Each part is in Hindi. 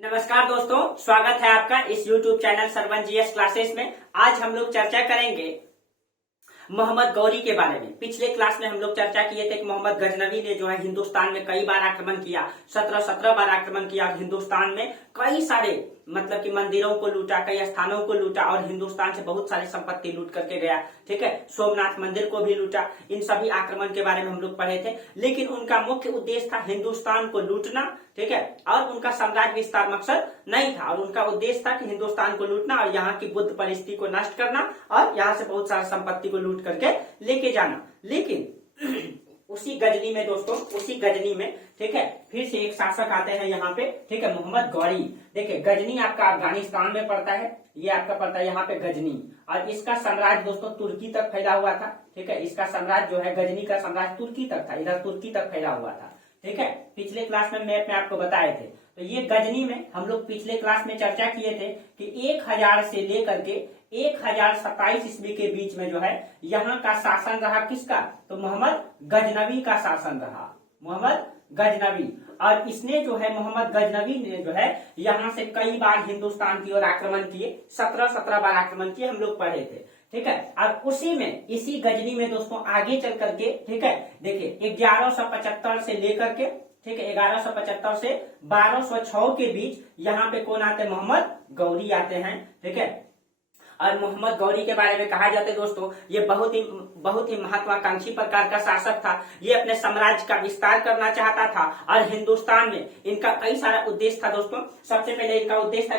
नमस्कार दोस्तों, स्वागत है आपका इस YouTube channel Sarvan GS classes में। आज हम लोग चर्चा करेंगे मोहम्मद गौरी के बारे में। पिछले क्लास में हम लोग चर्चा किए थे कि मोहम्मद गजनवी ने जो है हिंदुस्तान में कई बार आक्रमण किया, 17 बार आक्रमण किया। हिंदुस्तान में कई सारे मतलब कि मंदिरों को लूटा, कई स्थानों को लूटा और हिंदुस्तान से बहुत सारी संपत्ति लूट करके गया। ठीक है, सोमनाथ मंदिर को भी लूटा। इन सभी आक्रमण के बारे में हम लोग पढ़े थे, लेकिन उनका मुख्य उद्देश्य था हिंदुस्तान को लूटना। ठीक है, और उनका साम्राज्य विस्तार मकसद नहीं था, और उनका उद्देश्य था कि हिंदुस्तान को लूटना और यहाँ की बुद्ध परिस्थिति को नष्ट करना और यहाँ से बहुत सारी संपत्ति को लूट करके लेके जाना। लेकिन उसी गजनी में दोस्तों, उसी गजनी में ठीक है, फिर से एक शासक आते हैं यहाँ पे। ठीक है, मोहम्मद गौरी। देखिए, गजनी आपका अफगानिस्तान में पड़ता है, ये आपका पड़ता है यहाँ पे गजनी, और इसका साम्राज्य दोस्तों तुर्की तक फैला हुआ था। ठीक है, इसका साम्राज्य जो है गजनी का साम्राज्य तुर्की तक था, इधर तुर्की तक फैला हुआ था। ठीक है, पिछले क्लास में मैप में आपको बताए थे। तो ये गजनी में हम लोग पिछले क्लास में चर्चा किए थे कि 1000 से लेकर के 1027 ईस्वी के बीच में जो है यहाँ का शासन रहा किसका, तो मोहम्मद गजनवी का शासन रहा, मोहम्मद गजनवी। और इसने जो है मोहम्मद गजनवी ने जो है यहाँ से कई बार हिंदुस्तान की ओर आक्रमण किए, 17 बार आक्रमण किए, हम लोग पढ़े थे। ठीक है, और उसी में इसी गजनी में दोस्तों आगे चल करके ठीक है, देखिए 1175 से लेकर के ठीक है 1175 से 1206 के बीच यहाँ पे कौन आते हैं, मोहम्मद गौरी आते हैं। ठीक है, और मोहम्मद गौरी के बारे में कहा जाता है दोस्तों, ये बहुत ही महत्वाकांक्षी प्रकार का शासक था। ये अपने साम्राज्य का विस्तार करना चाहता था और हिंदुस्तान में इनका कई सारा उद्देश्य था दोस्तों। सबसे पहले इनका उद्देश्य था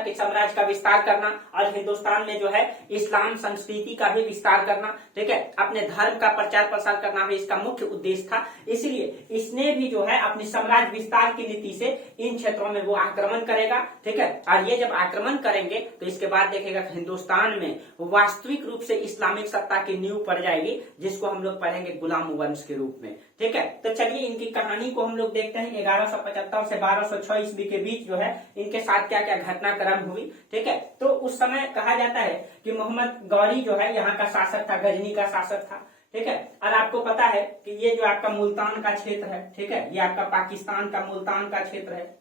कि साम्राज्य का विस्तार करना और हिंदुस्तान में जो है इस्लाम संस्कृति का भी विस्तार करना। ठीक है, अपने धर्म का प्रचार प्रसार करना भी इसका मुख्य उद्देश्य था। इसलिए इसने भी जो है अपनी साम्राज्य विस्तार की नीति से इन क्षेत्रों में वो आक्रमण करेगा। ठीक है, और ये जब आक्रमण करेंगे तो इसके बाद हिंदुस्तान में वास्तविक रूप से इस्लामिक सत्ता की नींव पड़ जाएगी, जिसको हम लोग पढ़ेंगे गुलाम वंश के रूप में। ठीक है, तो चलिए इनकी कहानी को हम लोग देखते हैं। 1175 से 1206 ईस्वी के बीच जो है इनके साथ क्या क्या घटनाक्रम हुई। ठीक है, तो उस समय कहा जाता है कि मोहम्मद गौरी जो है यहाँ का शासक था, गजनी का शासक था। ठीक है, और आपको पता है कि ये जो आपका मुल्तान का क्षेत्र है, ठीक है, ये आपका पाकिस्तान का मुल्तान का क्षेत्र है,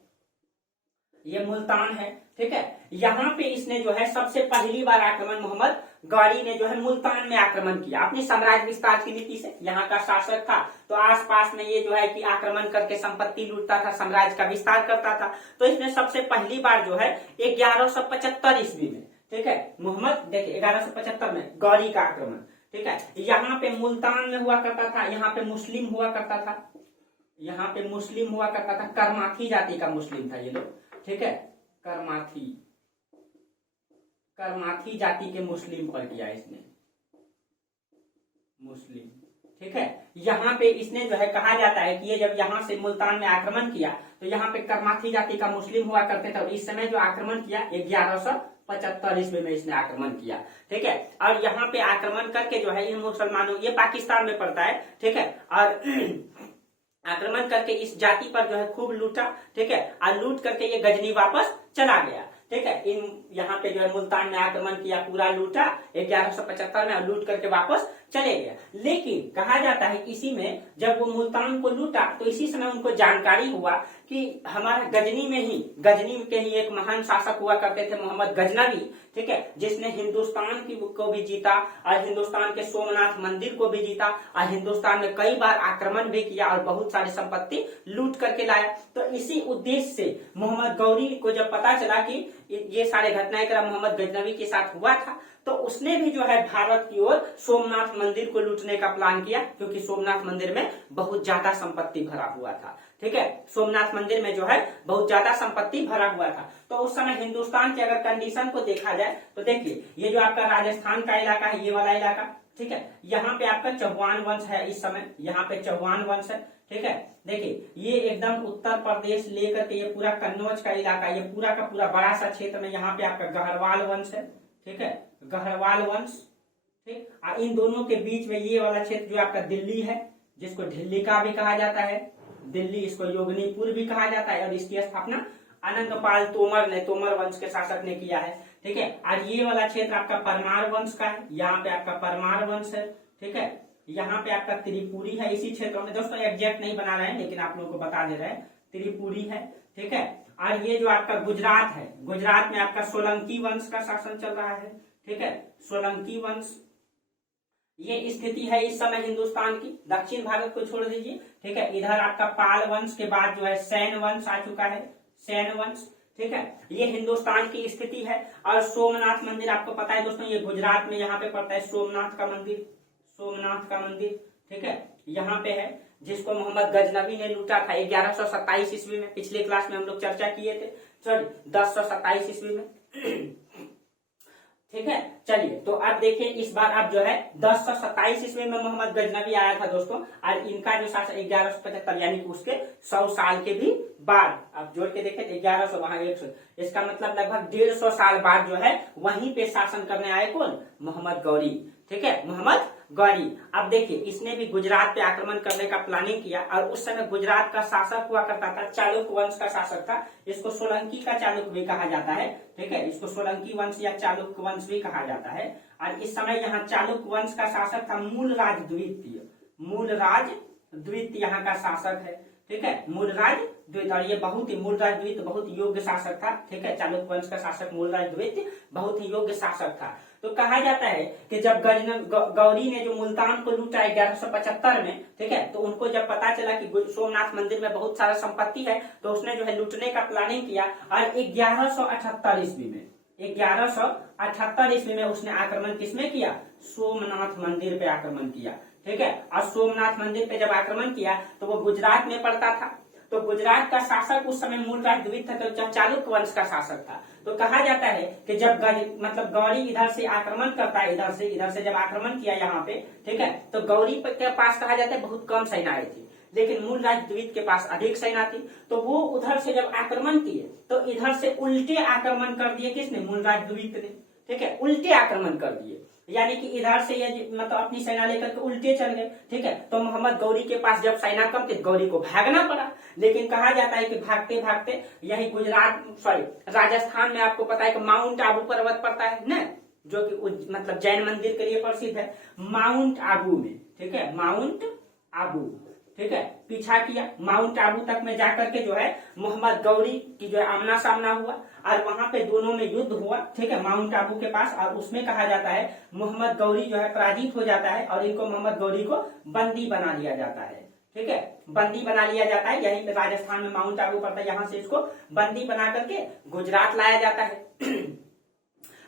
ये मुल्तान है। ठीक है, यहाँ पे इसने जो है सबसे पहली बार आक्रमण मोहम्मद गौरी ने जो है मुल्तान में आक्रमण किया अपनी साम्राज्य विस्तार की नीति से। यहाँ का शासक था तो आसपास में ये जो है कि आक्रमण करके संपत्ति लूटता था, साम्राज्य का विस्तार करता था। तो इसने सबसे पहली बार जो है 1175 ईस्वी में, ठीक है, मोहम्मद देखिए 1175 में गौरी का आक्रमण। ठीक है, यहाँ पे मुल्तान में हुआ करता था, यहाँ पे मुस्लिम हुआ करता था, यहाँ पे मुस्लिम हुआ करता था, करमाथी जाति का मुस्लिम था ये लोग। ठीक है, करमाथी जाति के मुस्लिम पर किया इसने, मुस्लिम। ठीक है, यहाँ पे इसने जो है कहा जाता है कि ये जब यहाँ से मुल्तान में आक्रमण किया तो यहाँ पे करमाथी जाति का मुस्लिम हुआ करते थे, और इस समय जो आक्रमण किया 1175 ईस्वी में इसने आक्रमण किया। ठीक है, और यहाँ पे आक्रमण करके जो है इन मुसलमानों, ये पाकिस्तान में पड़ता है। ठीक है, और आक्रमण करके इस जाति पर जो है खूब लूटा। ठीक है, और लूट करके ये गजनी वापस चला गया। ठीक है, इन यहाँ पे जो है मुल्तान में आक्रमण किया, पूरा लूटा 1175 में, और लूट करके वापस चले गया। लेकिन कहा जाता है इसी में जब वो मुल्तान को लूटा तो इसी समय उनको जानकारी हुआ कि हमारा गजनी के ही एक महान शासक हुआ करते थे मोहम्मद गजनवी। ठीक है, जिसने हिंदुस्तान को भी जीता और हिंदुस्तान के सोमनाथ मंदिर को भी जीता और हिंदुस्तान में कई बार आक्रमण भी किया और बहुत सारी संपत्ति लूट करके लाया। तो इसी उद्देश्य से मोहम्मद गौरी को जब पता चला कि ये सारे घटनाक्रम मोहम्मद गजनवी के साथ हुआ था, तो उसने भी जो है भारत की ओर सोमनाथ मंदिर को लूटने का प्लान किया, क्योंकि सोमनाथ मंदिर में बहुत ज्यादा संपत्ति भरा हुआ था। ठीक है, सोमनाथ मंदिर में जो है बहुत ज्यादा संपत्ति भरा हुआ था। तो उस समय हिंदुस्तान की अगर कंडीशन को देखा जाए तो देखिए, ये जो आपका राजस्थान का इलाका है, ये वाला इलाका, ठीक है, यहाँ पे आपका चौहान वंश है इस समय, यहाँ पे चौहान वंश है। ठीक है, देखिए ये एकदम उत्तर प्रदेश लेकर के ये पूरा कन्नौज का इलाका, ये पूरा का पूरा बड़ा सा क्षेत्र में यहाँ पे आपका गहरवाल वंश है। ठीक है, गहरवाल वंश। ठीक, और इन दोनों के बीच में ये वाला क्षेत्र जो आपका दिल्ली है, जिसको ढिल्लिका भी कहा जाता है, दिल्ली, इसको योगनीपुर भी कहा जाता है, और इसकी स्थापना अनंतपाल तोमर ने, तोमर वंश के शासक ने किया है। ठीक है, और ये वाला क्षेत्र आपका परमार वंश का है, यहाँ पे आपका परमार वंश है। ठीक है, यहाँ पे आपका त्रिपुरी है इसी क्षेत्र में। दोस्तों एग्जैक्ट नहीं बना रहे हैं, लेकिन आप लोगों को बता दे रहे हैं। त्रिपुरी है, ठीक है। और ये जो आपका गुजरात है, गुजरात में आपका सोलंकी वंश का शासन चल रहा है, ठीक है। सोलंकी वंश ये स्थिति है इस समय हिंदुस्तान की। दक्षिण भारत को छोड़ दीजिए, ठीक है। इधर आपका पाल वंश के बाद जो है सैन वंश आ चुका है, सैन वंश, ठीक है। ये हिंदुस्तान की स्थिति है। और सोमनाथ मंदिर आपको पता है दोस्तों, ये गुजरात में यहाँ पे पड़ता है सोमनाथ का मंदिर, सोमनाथ का मंदिर, ठीक है, यहाँ पे है, जिसको मोहम्मद गजनवी ने लूटा था 1127 ईस्वी में। पिछले क्लास में हम लोग चर्चा किए थे, सॉरी 1027 ईस्वी में, ठीक है। चलिए, तो अब देखिए इस बार अब जो है 1027 ईस्वी में मोहम्मद गजनवी आया था दोस्तों, और इनका जो शासन 1175 यानी कि उसके 100 साल के भी बाद, अब जोड़ के देखें 1100 वहां 100, इसका मतलब लगभग 150 साल बाद जो है वहीं पे शासन करने आए कौन, मोहम्मद गौरी, ठीक है, मोहम्मद गौरी। अब देखिए इसने भी गुजरात पे आक्रमण करने का प्लानिंग किया, और उस समय गुजरात का शासक हुआ करता था, चालुक्य वंश का शासक था, इसको सोलंकी का चालुक्य भी कहा जाता है, ठीक है, इसको सोलंकी वंश या चालुक्य वंश भी कहा जाता है। और इस समय यहाँ चालुक्य वंश का शासक था मूलराज द्वितीय, मूलराज द्वितीय यहाँ का शासक है, ठीक है, मूलराज द्वितीय। और ये बहुत ही, मूलराज द्वितीय बहुत योग्य शासक था, ठीक है, चालुक्य वंश का शासक मूलराज द्वितीय बहुत ही योग्य शासक था। तो कहा जाता है कि जब गौरी ने जो मुल्तान को लूटा 1175 में, ठीक है, तो उनको जब पता चला कि सोमनाथ मंदिर में बहुत सारा संपत्ति है, तो उसने जो है लूटने का प्लानिंग किया। और 1178 ईस्वी में, 1178 ईस्वी में उसने आक्रमण किसमें किया, सोमनाथ मंदिर पे आक्रमण किया, ठीक है। और सोमनाथ मंदिर पे जब आक्रमण किया तो वो गुजरात में पड़ता था, तो गुजरात का शासक उस समय मूलराज द्वितीय था, तो चालुक्य वंश का शासक था। तो कहा जाता है कि जब मतलब गौरी इधर से आक्रमण करता है, इधर से जब आक्रमण किया यहाँ पे, ठीक है, तो गौरी के पास कहा जाता है बहुत कम सेनाएं थी, लेकिन मूलराज द्वितीय के पास अधिक सेना थी। तो वो उधर से जब आक्रमण किए तो इधर से उल्टे आक्रमण कर दिए, किसने, मूलराज द्वितीय ने, ठीक है, उल्टे आक्रमण कर दिए, यानी कि इधर से ये मतलब अपनी सेना लेकर के उल्टे चल गए, ठीक है। तो मोहम्मद गौरी के पास जब सेना कम थी, गौरी को भागना पड़ा। लेकिन कहा जाता है कि भागते भागते यही गुजरात, सॉरी राजस्थान में आपको पता है कि माउंट आबू पर्वत पड़ता है ना, जो कि मतलब जैन मंदिर के लिए प्रसिद्ध है, माउंट आबू में, ठीक है, माउंट आबू, ठीक है, पीछा किया, माउंट आबू तक में जाकर के जो है मोहम्मद गौरी की जो है आमना सामना हुआ, और वहां पे दोनों में युद्ध हुआ, ठीक है, माउंट आबू के पास। और उसमें कहा जाता है मोहम्मद गौरी जो है पराजित हो जाता है, और इनको मोहम्मद गौरी को बंदी बना लिया जाता है, ठीक है, बंदी बना लिया जाता है। यही राजस्थान में माउंट आबू पड़ता है, यहाँ से इसको बंदी बना करके गुजरात लाया जाता है,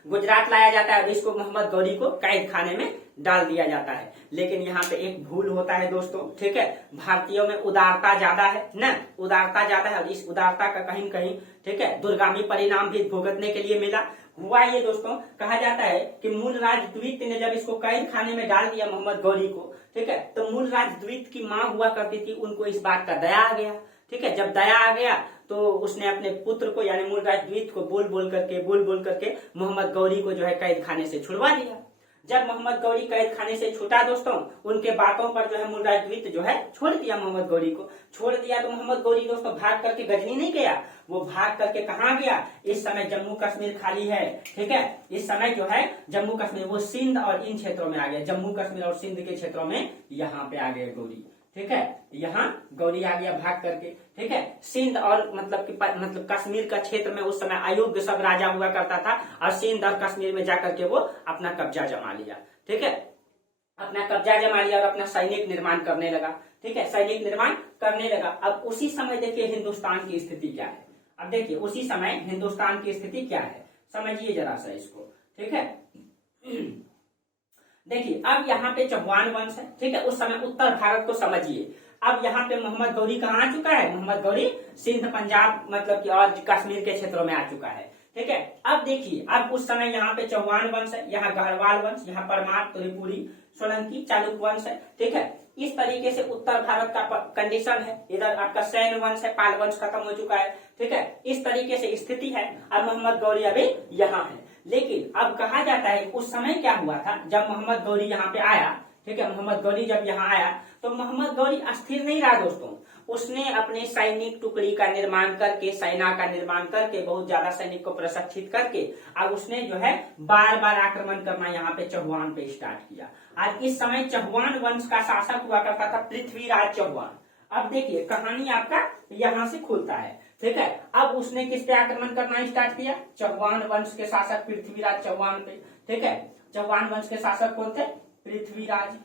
गुजरात लाया जाता है, और इसको मोहम्मद गौरी को कैद खाने में डाल दिया जाता है। लेकिन यहाँ पे एक भूल होता है दोस्तों, ठीक है, भारतीयों में उदारता ज्यादा है ना, उदारता ज्यादा है, और इस उदारता का कहीं कहीं, ठीक है, दुर्गामी परिणाम भी भुगतने के लिए मिला। हुआ ये दोस्तों, कहा जाता है कि मूलराज द्वितीय ने जब इसको कैद खाने में डाल दिया मोहम्मद गौरी को, ठीक है, तो मूलराज द्वितीय की माँ हुआ करती थी, उनको इस बात का दया आ गया, ठीक है, जब दया आ गया तो उसने अपने पुत्र को यानी मूलराज द्वितीय को बोल बोल करके मोहम्मद गौरी को जो है कैद खाने से छुड़वा दिया। जब मोहम्मद गौरी कैद खाने से छूटा दोस्तों, उनके बातों पर जो है मूलराज द्वितीय जो है छोड़ दिया, मोहम्मद गौरी को छोड़ दिया। तो मोहम्मद गौरी दोस्तों भाग करके गजनी नहीं गया, वो भाग करके कहाँ गया, इस समय जम्मू कश्मीर खाली है, ठीक है, इस समय जो है जम्मू कश्मीर, वो सिंध और इन क्षेत्रों में आ गया, जम्मू कश्मीर और सिंध के क्षेत्रों में यहाँ पे आ गए गौरी, ठीक है, यहाँ गौरी आ गया भाग करके, ठीक है। सिंध और मतलब कश्मीर का क्षेत्र में उस समय अयोग्य सब राजा हुआ करता था, और सिंध और कश्मीर में जाकर के वो अपना कब्जा जमा लिया, ठीक है, अपना कब्जा जमा लिया और अपना सैनिक निर्माण करने लगा, ठीक है, सैनिक निर्माण करने लगा। अब उसी समय देखिए हिंदुस्तान की स्थिति क्या है, अब देखिए उसी समय हिंदुस्तान की स्थिति क्या है, समझिए जरा सा इसको, ठीक है। देखिए अब यहाँ पे चौहान वंश है, ठीक है, उस समय उत्तर भारत को समझिए। अब यहाँ पे मोहम्मद गौरी कहाँ आ चुका है, मोहम्मद गौरी सिंध पंजाब मतलब कि और कश्मीर के क्षेत्रों में आ चुका है, ठीक है। अब देखिए अब उस समय यहाँ पे चौहान वंश है, यहाँ गढ़वाल वंश, यहाँ परमार, त्रिपुरी, सोलंकी, चालुक्य वंश है, ठीक है। इस तरीके से उत्तर भारत का कंडीशन है। इधर आपका सैन वंश है, पाल वंश खत्म हो चुका है, ठीक है, इस तरीके से स्थिति है। अब मोहम्मद गौरी अभी यहाँ है, लेकिन अब कहा जाता है उस समय क्या हुआ था जब मोहम्मद गौरी यहाँ पे आया, ठीक है, मोहम्मद गौरी जब यहाँ आया तो मोहम्मद गौरी अस्थिर नहीं रहा दोस्तों, उसने अपने सैनिक टुकड़ी का निर्माण करके, सेना का निर्माण करके, बहुत ज्यादा सैनिक को प्रशिक्षित करके अब उसने जो है बार बार आक्रमण करना यहाँ पे चौहान पे स्टार्ट किया। आज इस समय चौहान वंश का शासक हुआ करता था पृथ्वीराज चौहान, अब देखिए कहानी आपका यहाँ से खुलता है, ठीक है। अब उसने किस पे आक्रमण करना स्टार्ट किया? चौहान वंश के शासक पृथ्वीराज चौहान पे, ठीक है। चौहान वंश के शासक कौन थे? पृथ्वीराज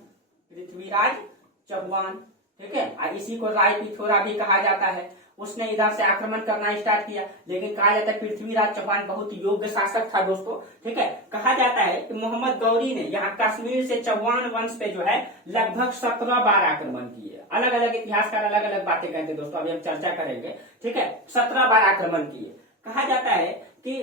चौहान, ठीक है। और इसी को राय पिथौरा भी कहा जाता है। उसने इधर से आक्रमण करना स्टार्ट किया, लेकिन कहा जाता है पृथ्वीराज चौहान बहुत योग्य शासक था दोस्तों, ठीक है। कहा जाता है कि मोहम्मद गौरी ने यहाँ कश्मीर से चौहान वंश पे जो है लगभग 17 बार आक्रमण किए। अलग अलग इतिहासकार अलग अलग बातें कहते हैं दोस्तों, अभी हम चर्चा करेंगे, ठीक है। 17 बार आक्रमण किए। कहा जाता है कि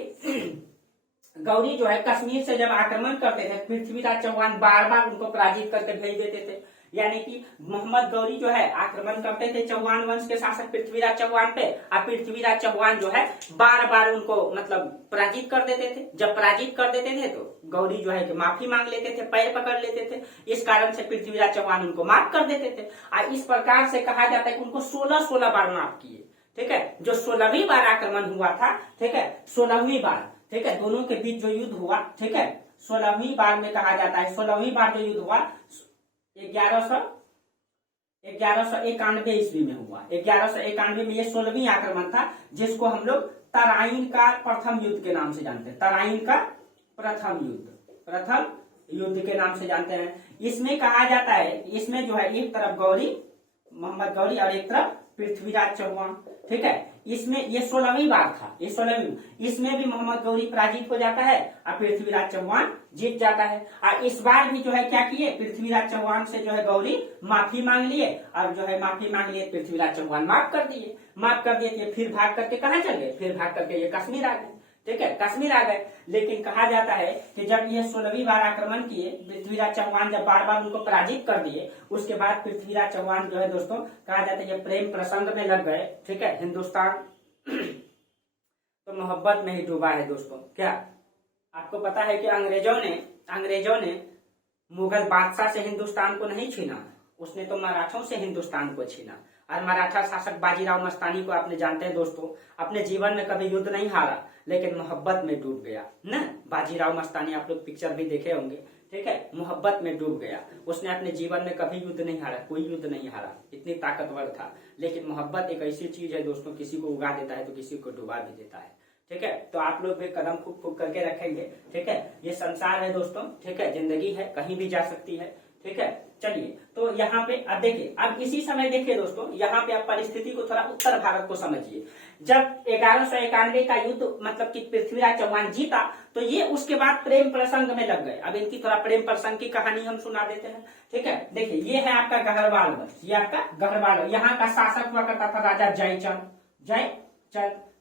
गौरी जो है कश्मीर से जब आक्रमण करते थे, पृथ्वीराज चौहान बार बार उनको पराजित करके भेज देते थे। यानी कि मोहम्मद गौरी जो है आक्रमण करते थे चौहान वंश के शासक पृथ्वीराज चौहान पे, और पृथ्वीराज चौहान जो है बार बार उनको मतलब पराजित कर देते थे। जब पराजित कर देते थे तो गौरी जो है कि माफी मांग लेते थे, पैर पकड़ लेते थे। इस कारण से पृथ्वीराज चौहान उनको माफ कर देते थे। और इस प्रकार से कहा जाता है कि उनको 16 बार माफ किए, ठीक है। जो 16वीं बार आक्रमण हुआ था, ठीक है, 16वीं बार, ठीक है, दोनों के बीच जो युद्ध हुआ, ठीक है, 16वीं बार में कहा जाता है 16वीं बार जो युद्ध हुआ 1191 ईस्वी में हुआ। 1191 में ये 16वीं आक्रमण था, जिसको हम लोग तराइन का प्रथम युद्ध के नाम से जानते हैं। तराइन का प्रथम युद्ध के नाम से जानते हैं। इसमें कहा जाता है, इसमें जो है एक तरफ गौरी, मोहम्मद गौरी, और एक तरफ पृथ्वीराज चौहान, ठीक है। इसमें ये 16वीं बार था, ये 16वीं। इसमें भी मोहम्मद गौरी पराजित हो जाता है और पृथ्वीराज चौहान जीत जाता है। और इस बार भी जो है क्या किए, पृथ्वीराज चौहान से जो है गौरी माफी मांग लिए, और जो है माफी मांग लिए, पृथ्वीराज चौहान माफ कर दिए। फिर भाग करके कहाँ चल गए? फिर भाग करके ये कश्मीर आ गए, ठीक है, कश्मीर आ गए। लेकिन कहा जाता है कि जब ये 16वीं बार आक्रमण किए, पृथ्वीराज चौहान जब बार बार उनको पराजित कर दिए, उसके बाद पृथ्वीराज चौहान जो है दोस्तों कहा जाता है ये प्रेम प्रसंग में लग गए, ठीक है। हिंदुस्तान तो मोहब्बत में ही डूबा है दोस्तों। क्या आपको पता है कि अंग्रेजों ने मुगल बादशाह से हिंदुस्तान को नहीं छीना, उसने तो मराठों से हिंदुस्तान को छीना। और मराठा शासक बाजीराव मस्तानी को आपने जानते हैं दोस्तों, अपने जीवन में कभी युद्ध नहीं हारा, लेकिन मोहब्बत में डूब गया ना। बाजीराव मस्तानी आप लोग पिक्चर भी देखे होंगे, ठीक है, मोहब्बत में डूब गया। उसने अपने जीवन में कभी युद्ध नहीं हारा, कोई युद्ध नहीं हारा, इतनी ताकतवर था। लेकिन मोहब्बत एक ऐसी चीज है दोस्तों, किसी को उगा देता है तो किसी को डुबा भी देता है, ठीक है। तो आप लोग भी कदम खूब खूब करके रखेंगे, ठीक है। ये संसार है दोस्तों, ठीक है, जिंदगी है, कहीं भी जा सकती है, ठीक है। चलिए तो यहाँ पे अब देखिए, अब इसी समय देखिए दोस्तों, यहाँ पे आप परिस्थिति को थोड़ा उत्तर भारत को समझिए। जब 1191 का युद्ध मतलब कि पृथ्वीराज चौहान जीता, तो ये उसके बाद प्रेम प्रसंग में लग गए। अब इनकी थोड़ा प्रेम प्रसंग की कहानी हम सुना देते हैं, ठीक है। देखिए ये है आपका गढ़वाल वंश, ये आपका गढ़वाल, यहाँ का शासक हुआ करता था राजा जयचंद,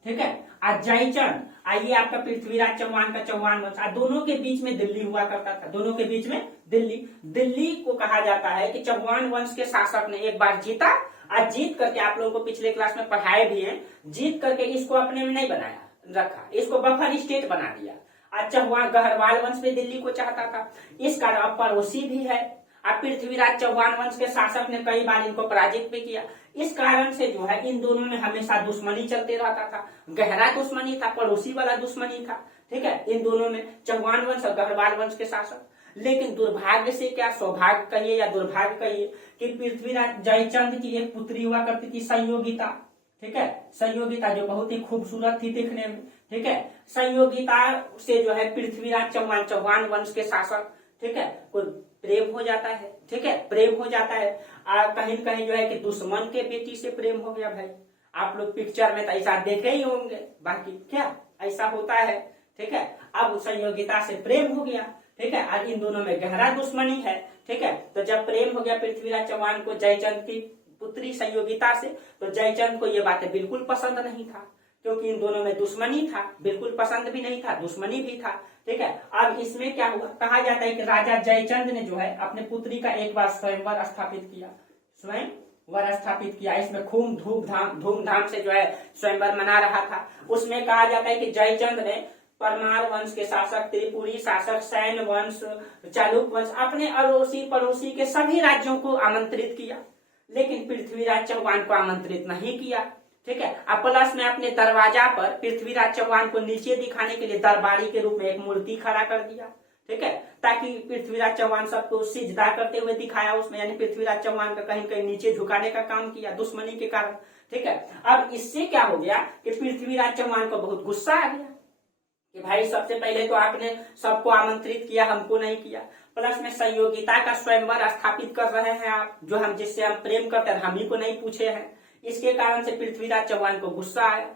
ठीक है। आज जयचंद, आइए आपका पृथ्वीराज चौहान का चौहान वंश, दोनों के बीच में दिल्ली हुआ करता था, दोनों के बीच में दिल्ली को कहा जाता है कि चौहान वंश के शासक ने एक बार जीता, और जीत करके आप लोगों को पिछले क्लास में पढ़ाए भी हैं, जीत करके इसको अपने में नहीं बनाया रखा, इसको बफर स्टेट बना दिया। अच्छा चौहान गढ़वाल वंश भी दिल्ली को चाहता था, इस कारण अब पड़ोसी भी है। अब पृथ्वीराज चौहान वंश के शासक ने कई बार इनको पराजित भी किया। इस कारण से जो है इन दोनों में हमेशा दुश्मनी चलते रहता था, गहरा दुश्मनी था, पड़ोसी वाला दुश्मनी था, ठीक है, इन दोनों में, चौहान वंश और गढ़वाल वंश के शासक। लेकिन दुर्भाग्य से, क्या सौभाग्य कहिए या दुर्भाग्य कहिए, कि पृथ्वीराज जयचंद की एक पुत्री हुआ करती थी संयोगिता, ठीक है, संयोगिता, जो बहुत ही खूबसूरत थी दिखने में, ठीक है। संयोगिता से जो है पृथ्वीराज चौहान वंश के शासक, ठीक है, को प्रेम हो जाता है, ठीक है, प्रेम हो जाता है। कहीं कहीं जो है कि दुश्मन के बेटी से प्रेम हो गया। भाई आप लोग पिक्चर में तो ऐसा देखे ही होंगे, बाकी क्या ऐसा होता है, ठीक है। अब संयोगिता से प्रेम हो गया, ठीक है, आज इन दोनों में गहरा दुश्मनी है, ठीक है। तो जब प्रेम हो गया पृथ्वीराज चौहान को जयचंद की पुत्री संयोगिता से, तो जयचंद को ये बातें बिल्कुल पसंद नहीं था, क्योंकि इन दोनों में दुश्मनी था, बिल्कुल पसंद भी नहीं था, दुश्मनी भी था, ठीक है। अब इसमें क्या हुआ, कहा जाता है कि राजा जयचंद ने जो है अपने पुत्री का एक बार स्वयंवर स्थापित किया, इसमें खूब धूमधाम से जो है स्वयंवर मना रहा था। उसमें कहा जाता है कि जयचंद ने परमार वंश के शासक, त्रिपुरी शासक, सैन वंश, चालुक वंश, अपने अड़ोसी पड़ोसी के सभी राज्यों को आमंत्रित किया, लेकिन पृथ्वीराज चौहान को आमंत्रित नहीं किया, ठीक है। अब प्लस में अपने दरवाजा पर पृथ्वीराज चौहान को नीचे दिखाने के लिए दरबारी के रूप में एक मूर्ति खड़ा कर दिया, ठीक है। ताकि पृथ्वीराज चौहान सबको सिजदा करते हुए दिखाया उसमें, यानी पृथ्वीराज चौहान का कहीं कहीं नीचे झुकाने का काम किया दुश्मनी के कारण। ठीक है, अब इससे क्या हो गया कि पृथ्वीराज चौहान को बहुत गुस्सा आ गया कि भाई सबसे पहले तो आपने सबको आमंत्रित किया, हमको नहीं किया, प्लस में संयोगिता का स्वयंवर स्थापित कर रहे हैं आप, जो हम जिससे हम प्रेम करते हैं, हम ही को नहीं पूछे हैं। इसके कारण से पृथ्वीराज चौहान को गुस्सा आया।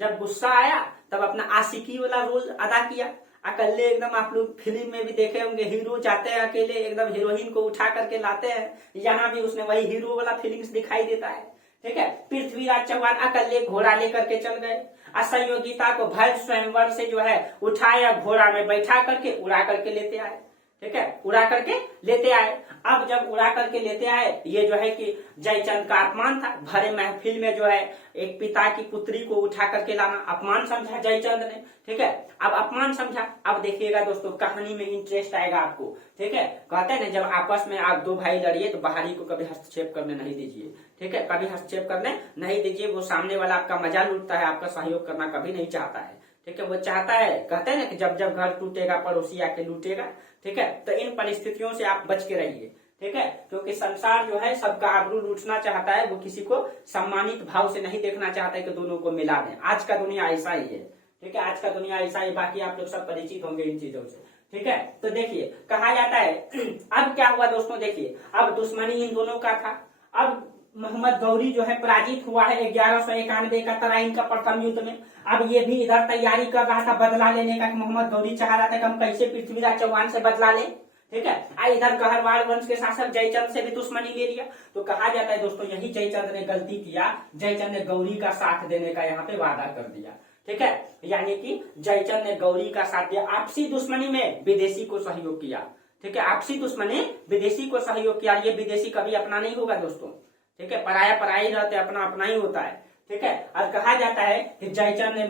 जब गुस्सा आया तब अपना आशिकी वाला रोल अदा किया। अकेले एकदम, आप लोग फिल्म में भी देखे होंगे, हीरो जाते हैं अकेले एकदम हीरोइन को उठा करके लाते हैं, यहाँ भी उसने वही हीरो वाला फीलिंग्स दिखाई देता है। ठीक है, पृथ्वीराज चौहान अकेले घोड़ा लेकर के चल गए, असंयोगिता को भर स्वयंवर से जो है उठाया, घोड़ा में बैठा करके उड़ा करके लेते आए। ठीक है, उड़ा करके लेते आए। अब जब उड़ा करके लेते आए, ये जो है कि जयचंद का अपमान था, भरे महफिल में जो है एक पिता की पुत्री को उठा करके लाना अपमान समझा जयचंद ने। ठीक है, अब अपमान समझा। अब देखिएगा दोस्तों, कहानी में इंटरेस्ट आएगा आपको। ठीक है, कहते हैं ना, जब आपस में आप दो भाई लड़िए तो बाहरी को कभी हस्तक्षेप करने नहीं दीजिए। ठीक है, कभी हस्तक्षेप करने नहीं दीजिए, वो सामने वाला आपका मजा लूटता है, आपका सहयोग करना कभी नहीं चाहता है। ठीक है, वो चाहता है, कहते हैं ना कि जब जब घर टूटेगा पड़ोसी आके लूटेगा। ठीक है, तो इन परिस्थितियों से आप बच के रहिए। ठीक है, क्योंकि संसार जो है सबका आबरू लूटना चाहता है, वो किसी को सम्मानित भाव से नहीं देखना चाहता है कि दोनों को मिला दें। आज का दुनिया ऐसा ही है। ठीक है, आज का दुनिया ऐसा ही, बाकी आप लोग सब परिचित होंगे इन चीजों से। ठीक है, तो देखिए कहा जाता है अब क्या हुआ दोस्तों, देखिए अब दुश्मनी इन दोनों का था। अब मोहम्मद गौरी जो है पराजित हुआ है 1191 का तराइन का प्रथम युद्ध में। अब ये भी इधर तैयारी कर रहा था बदला लेने का, कि मोहम्मद गौरी चाह रहा था कि हम कैसे पृथ्वीराज चौहान से बदला लें। ठीक है, इधर कहरवाड़ वंश के शासक जयचंद से भी दुश्मनी ले लिया। तो कहा जाता है दोस्तों, यही जयचंद ने गलती किया, जयचंद ने गौरी का साथ देने का यहाँ पे वादा कर दिया। ठीक है, यानी कि जयचंद ने गौरी का साथ दिया, आपसी दुश्मनी में विदेशी को सहयोग किया। ठीक है, आपसी दुश्मनी विदेशी को सहयोग किया। ये विदेशी कभी अपना नहीं होगा दोस्तों। ठीक है, पराया पराई रहते, अपना अपना ही होता है। ठीक है, और कहा जाता है कि जयचंद ने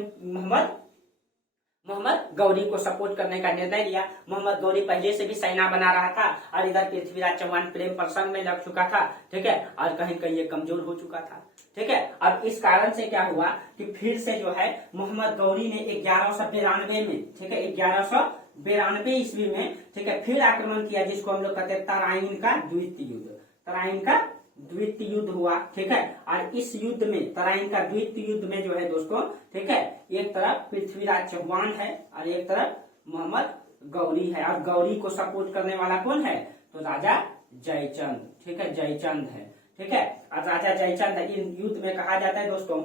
मोहम्मद गौरी को सपोर्ट करने का निर्णय लिया। मोहम्मद गौरी पहले से भी सेना बना रहा था और इधर पृथ्वीराज चौहान प्रेम प्रसंग में लग चुका था। ठीक है, और कहीं कहीं ये कमजोर हो चुका था। ठीक है, अब इस कारण से क्या हुआ कि फिर से जो है मोहम्मद गौरी ने 1192 में, ठीक है 1192 ईस्वी में, ठीक है, फिर आक्रमण किया, जिसको हम लोग कहते हैं तराइन का द्वितीय युद्ध। तराइन का द्वितीय युद्ध हुआ। ठीक है, और इस युद्ध में, तराइन का द्वितीय युद्ध में जो है दोस्तों, ठीक है, एक तरफ पृथ्वीराज चौहान है और एक तरफ मोहम्मद गौरी है, और गौरी को सपोर्ट करने वाला कौन है, तो राजा जयचंद। ठीक है, जयचंद है। ठीक है, और राजा जयचंद है। इन युद्ध में कहा जाता है दोस्तों,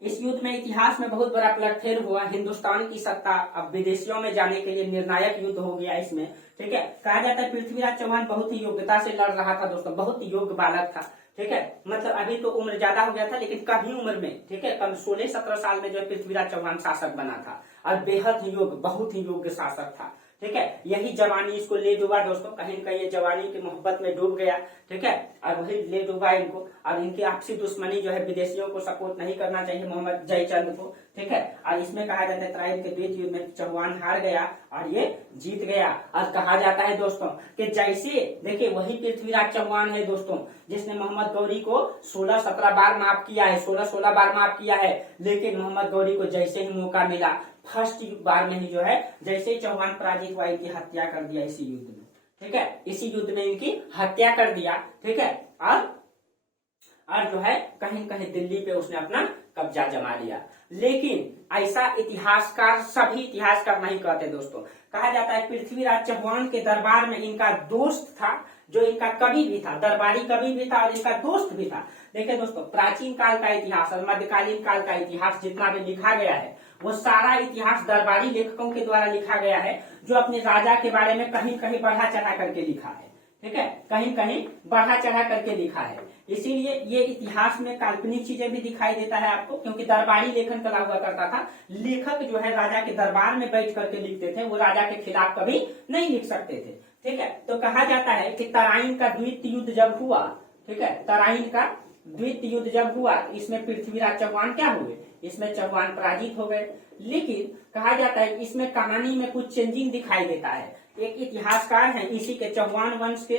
इस युद्ध में इतिहास में बहुत बड़ा पलटफेर हुआ। हिंदुस्तान की सत्ता अब विदेशियों में जाने के लिए निर्णायक युद्ध हो गया इसमें। ठीक है, कहा जाता है पृथ्वीराज चौहान बहुत ही योग्यता से लड़ रहा था दोस्तों, बहुत ही योग्य बालक था। ठीक है, मतलब अभी तो उम्र ज्यादा हो गया था, लेकिन कम उम्र में, ठीक है, कम 16-17 साल में जो है पृथ्वीराज चौहान शासक बना था, और बेहद ही योग्य, बहुत ही योग्य शासक था। ठीक है, यही जवानी इसको ले डूबा दोस्तों, कहीं न कहीं ये जवानी की मोहब्बत में डूब गया। ठीक है, और वही ले डूबा इनको, और इनकी आपसी दुश्मनी जो है, विदेशियों को सपोर्ट नहीं करना चाहिए मोहम्मद जयचंद को। ठीक है, और इसमें कहा जाता है तराइन के द्वितीय युद्ध में चौहान हार गया और ये जीत गया। और कहा जाता है दोस्तों कि जैसे देखिए वही पृथ्वीराज चौहान है दोस्तों, जिसने मोहम्मद गौरी को 16-17 बार माफ किया है, 16-16 बार माफ किया है, लेकिन मोहम्मद गौरी को जैसे ही मौका मिला, फर्स्ट बार में ही जो है, जैसे ही चौहान पराजित हुआ, इनकी हत्या कर दिया इसी युद्ध में। ठीक है, इसी युद्ध में इनकी हत्या कर दिया। ठीक है, और जो है कहीं कहीं दिल्ली पे उसने अपना कब्जा जमा लिया। लेकिन ऐसा इतिहासकार, सभी इतिहासकार नहीं कहते दोस्तों। कहा जाता है पृथ्वीराज चौहान के दरबार में इनका दोस्त था, जो इनका कवि भी था, दरबारी कवि भी था और इनका दोस्त भी था। देखिए दोस्तों, प्राचीन काल का इतिहास और मध्यकालीन काल का इतिहास जितना भी लिखा गया है, वो सारा इतिहास दरबारी लेखकों के द्वारा लिखा गया है, जो अपने राजा के बारे में कहीं कहीं बढ़ा चढ़ा करके लिखा है। ठीक है, कहीं कहीं बढ़ा चढ़ा करके लिखा है, इसीलिए ये इतिहास में काल्पनिक चीजें भी दिखाई देता है आपको, क्योंकि दरबारी लेखन कला हुआ करता था। लेखक जो है राजा के दरबार में बैठ करके लिखते थे, वो राजा के खिलाफ कभी नहीं लिख सकते थे। ठीक है, तो कहा जाता है कि तराइन का द्वितीय युद्ध जब हुआ, ठीक है, तराइन का द्वितीय युद्ध जब हुआ, इसमें पृथ्वीराज चौहान क्या हुए, इसमें चौहान पराजित हो गए। लेकिन कहा जाता है इसमें कहानी में कुछ चेंजिंग दिखाई देता है। एक इतिहासकार है इसी के चौहान वंश के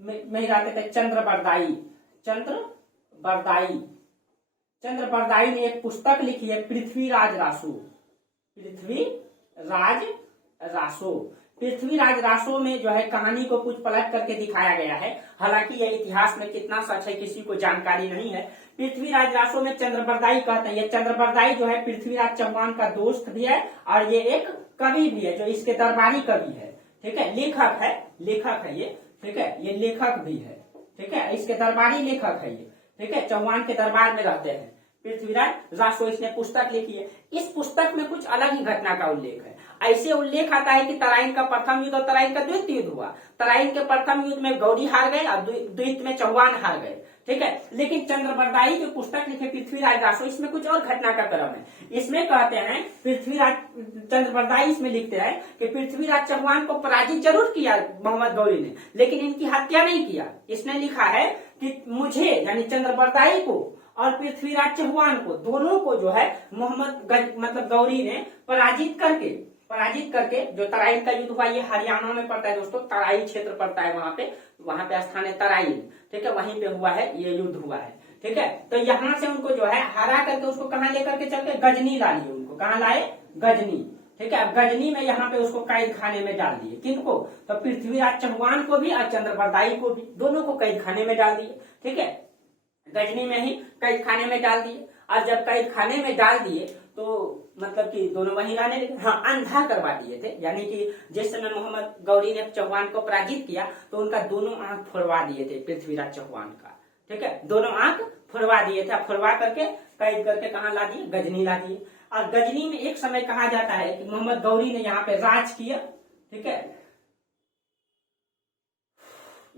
में रहते थे, चंद्र बरदाई ने एक पुस्तक लिखी है, पृथ्वीराज रासो। पृथ्वीराज रासो में जो है कहानी को कुछ पलट करके दिखाया गया है। हालांकि यह इतिहास में कितना सच है किसी को जानकारी नहीं है। पृथ्वीराज रासो में चंद्रबरदाई कहते हैं, ये चंद्रबरदाई जो है पृथ्वीराज चौहान का दोस्त भी है और ये एक कवि भी है, जो इसके दरबारी कवि है, ठीक है, लेखक है ये, ठीक है, ये लेखक भी है, ठीक है, इसके दरबारी लेखक है ये, ठीक है, चौहान के दरबार में रहते हैं पृथ्वीराज रासो। इसने पुस्तक लिखी है। इस पुस्तक में कुछ अलग ही घटना का उल्लेख है। ऐसे उल्लेख आता है कि तराइन का प्रथम युद्ध और तराइन का द्वितीय युद्ध हुआ। तराइन के प्रथम युद्ध में गौरी हार गए और द्वितीय में चौहान हार गए, ठीक है। लेकिन चंद्रबरदाई जो पुस्तक लिखे पृथ्वीराज रासो, इसमें कुछ और घटना का क्रम है। इसमें कहते हैं पृथ्वीराज चंद्रबरदाई इसमें लिखते हैं कि पृथ्वीराज चौहान को पराजित जरूर किया मोहम्मद गौरी ने, लेकिन इनकी हत्या नहीं किया। इसने लिखा है कि मुझे यानी चंद्रबरदाई को और पृथ्वीराज चौहान को, दोनों को जो है मोहम्मद मतलब गौरी ने पराजित करके जो तराइन का युद्ध हुआ, ये हरियाणा में पड़ता है दोस्तों, तराई क्षेत्र पड़ता है वहां पे स्थान है तराइन, ठीक है, वहीं पे हुआ है ये युद्ध हुआ है, ठीक है। तो यहाँ से उनको जो है हरा करके उसको कहाँ लेकर के चल के गजनी ला लिए, उनको कहाँ लाए, गजनी, ठीक है। अब गजनी में यहाँ पे उसको कैद खाने में डाल दिए। किनको? तो पृथ्वीराज चौहान को भी और चंद्रबरदाई को भी, दोनों को कैद खाने में डाल दिए, ठीक है, गजनी में ही कैद खाने में डाल दिए। और जब कैद खाने में डाल दिए तो मतलब कि दोनों वहीं रहने लगे। हाँ, अंधा करवा दिए थे, यानी कि जिस समय मोहम्मद गौरी ने चौहान को पराजित किया तो उनका दोनों आंख फोड़वा दिए थे पृथ्वीराज चौहान का, ठीक है, दोनों आंख फोड़वा दिए थे। फोड़वा करके कैद करके कहाँ ला दिए, गजनी ला दिए। और गजनी में एक समय कहा जाता है कि मोहम्मद गौरी ने यहाँ पे राज किया, ठीक है,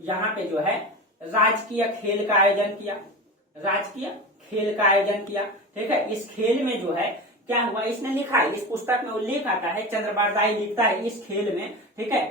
यहाँ पे जो है राजकीय खेल का आयोजन किया, राजकीय खेल का आयोजन किया, ठीक है। इस खेल में जो है क्या हुआ, इसने लिखा है, इस पुस्तक में उल्लेख आता है, चंद्रबरदाई लिखता है इस खेल में, ठीक है,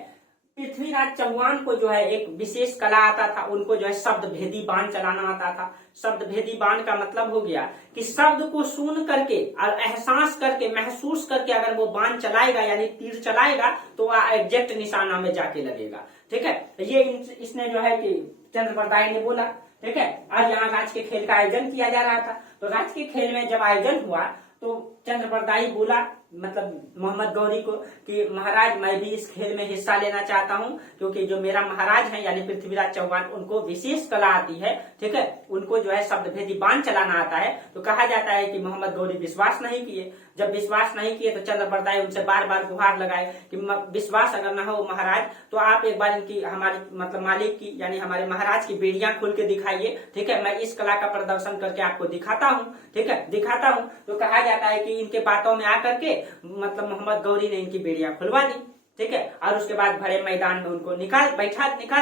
पृथ्वीराज चौहान को जो है एक विशेष कला आता था, उनको जो है शब्द भेदी बाण चलाना आता था। शब्द भेदी बाण का मतलब हो गया कि शब्द को सुन करके और एहसास करके, महसूस करके अगर वो बाण चलाएगा यानी तीर चलाएगा तो वह एग्जैक्ट निशाना में जाके लगेगा, ठीक है। ये इसने जो है कि चंद्रबरदाई ने बोला, ठीक है। आज यहाँ राज के खेल का आयोजन किया जा रहा था, तो राज के खेल में जब आयोजन हुआ तो चंद्रबरदाई बोला मतलब मोहम्मद गौरी को कि महाराज मैं भी इस खेल में हिस्सा लेना चाहता हूं, क्योंकि जो मेरा महाराज है यानी पृथ्वीराज चौहान, उनको विशेष कला आती है, ठीक है, उनको जो है शब्द भेदी बाण चलाना आता है। तो कहा जाता है कि मोहम्मद गौरी विश्वास नहीं किए। जब विश्वास नहीं किए तो चंद्रबरदाई उनसे बार बार गुहार लगाए कि विश्वास अगर न हो महाराज तो आप एक बार इनकी, हमारी मतलब मालिक की यानी हमारे महाराज की बेड़ियां खोल के दिखाइए, ठीक है, मैं इस कला का प्रदर्शन करके आपको दिखाता हूँ, ठीक है, दिखाता हूँ। तो कहा जाता है कि इनके बातों में आकर के मतलब मोहम्मद गौरी ने इनकी बेड़ियां खुलवा दी, ठीक है, और उसके बाद भरे मैदान में उनको निकाल